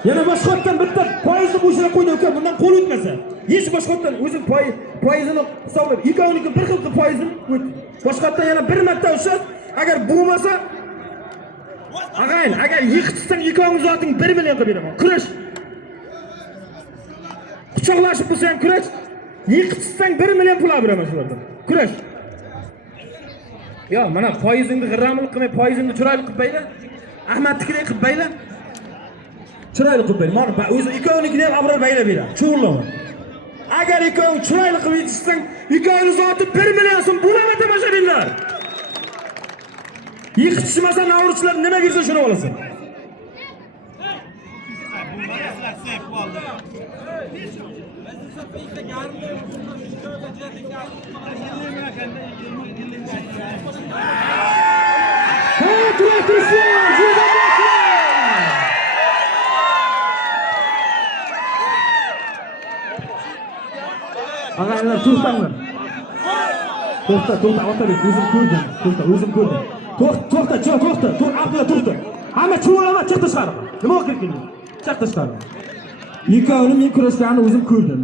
Yana boshqatdan bitta foizni bo'shab qo'ydi uka, bundan qo'l o'tmasa. Hech boshqatdan o'zing foizini hisoblab, ikkovniki bir xil foizini o't. Boshqatdan yana bir marta ushlab, agar bo'lmasa ag'ayn, agar yiqitsang ikkoving zoting 1 million qilib beraman. Kurash. Quchoqlashib bo'lsa ham kurash. Yiqitsang 1 million pul beraman shulardan. Kurash. Yo, mana foizingni g'irramlik qilmay, foizingni chiroyli qilib bayla. Ahmadnikidek qilib bayla. Chiroyli qilib bayla. Mana o'zi ikkovnikini ham abror bayla beradi. Cho'g'lama. Agar ikkoving chiroyli qilib yetishsang, ikkoving zoti 1 million so'm bo'ladi tomoshabinlar. Yiqitishmasa navrchilar nima bersa shuni olasan. Ag'aylar to'xtanglar. To'xta, otabek, o'zim ko'rdim. O'zim ko'rdim. To'xta, Abdulla to'xta. Hamma cho'g'lama, chiq tashqari. Nima qilib chiq tashqari. Ikkovini men kurashganini o'zim ko'rdim.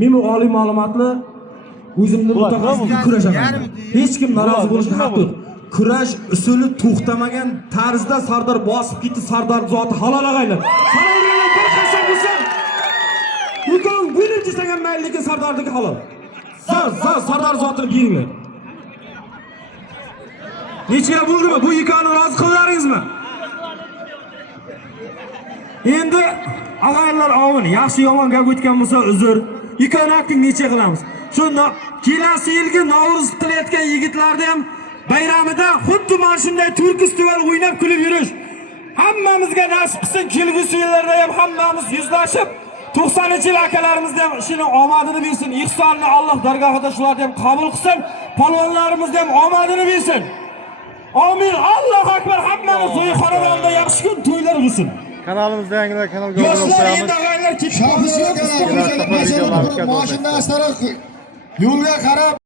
Men bu oliy ma'lumotli o'zimni mutaxassis kurashaman. Hech kim norozi bo'lishga haq yo'q. Kurash usuli to'xtamagan tarzda Sardor bosib ketdi, Sardor zoti halol ag'aylar. Halollar bir qasam bo'lsa, ikkoving bo'lib desagan mayli, lekin Sardordagi halol. Sardor zotini beringlar. Necha bo'ldimi? Bu ikkovini rozi qildingizmi? Endi ag'aylar ovun, yaxshi yomon gap o'tgan bo'lsa uzr. Ikkovini akting necha qilamiz? Shunda kelasi yilgi Navro'z qilayotgan yigitlarni ham bayramida xuddi mana shunday turk-festival o'ynab kulib yurish. Hammamizga nasib qilsin, kelgusi yillarda ham hammamiz yuzlashib 90-yil akalarimizni ham ishini omadini bersin. Ihsonni Alloh dargohida shularni ham qabul qilsin. Polvonlarimizni ham omadini bersin. Amin. Allohu akbar. Hammamiz to'y xonadonida yaxshi kun to'ylar bo'lsin. Kanalimizda yangilar kanalga Yoshlar endi ag'aylar ketib Mashina asari yo'lga qarab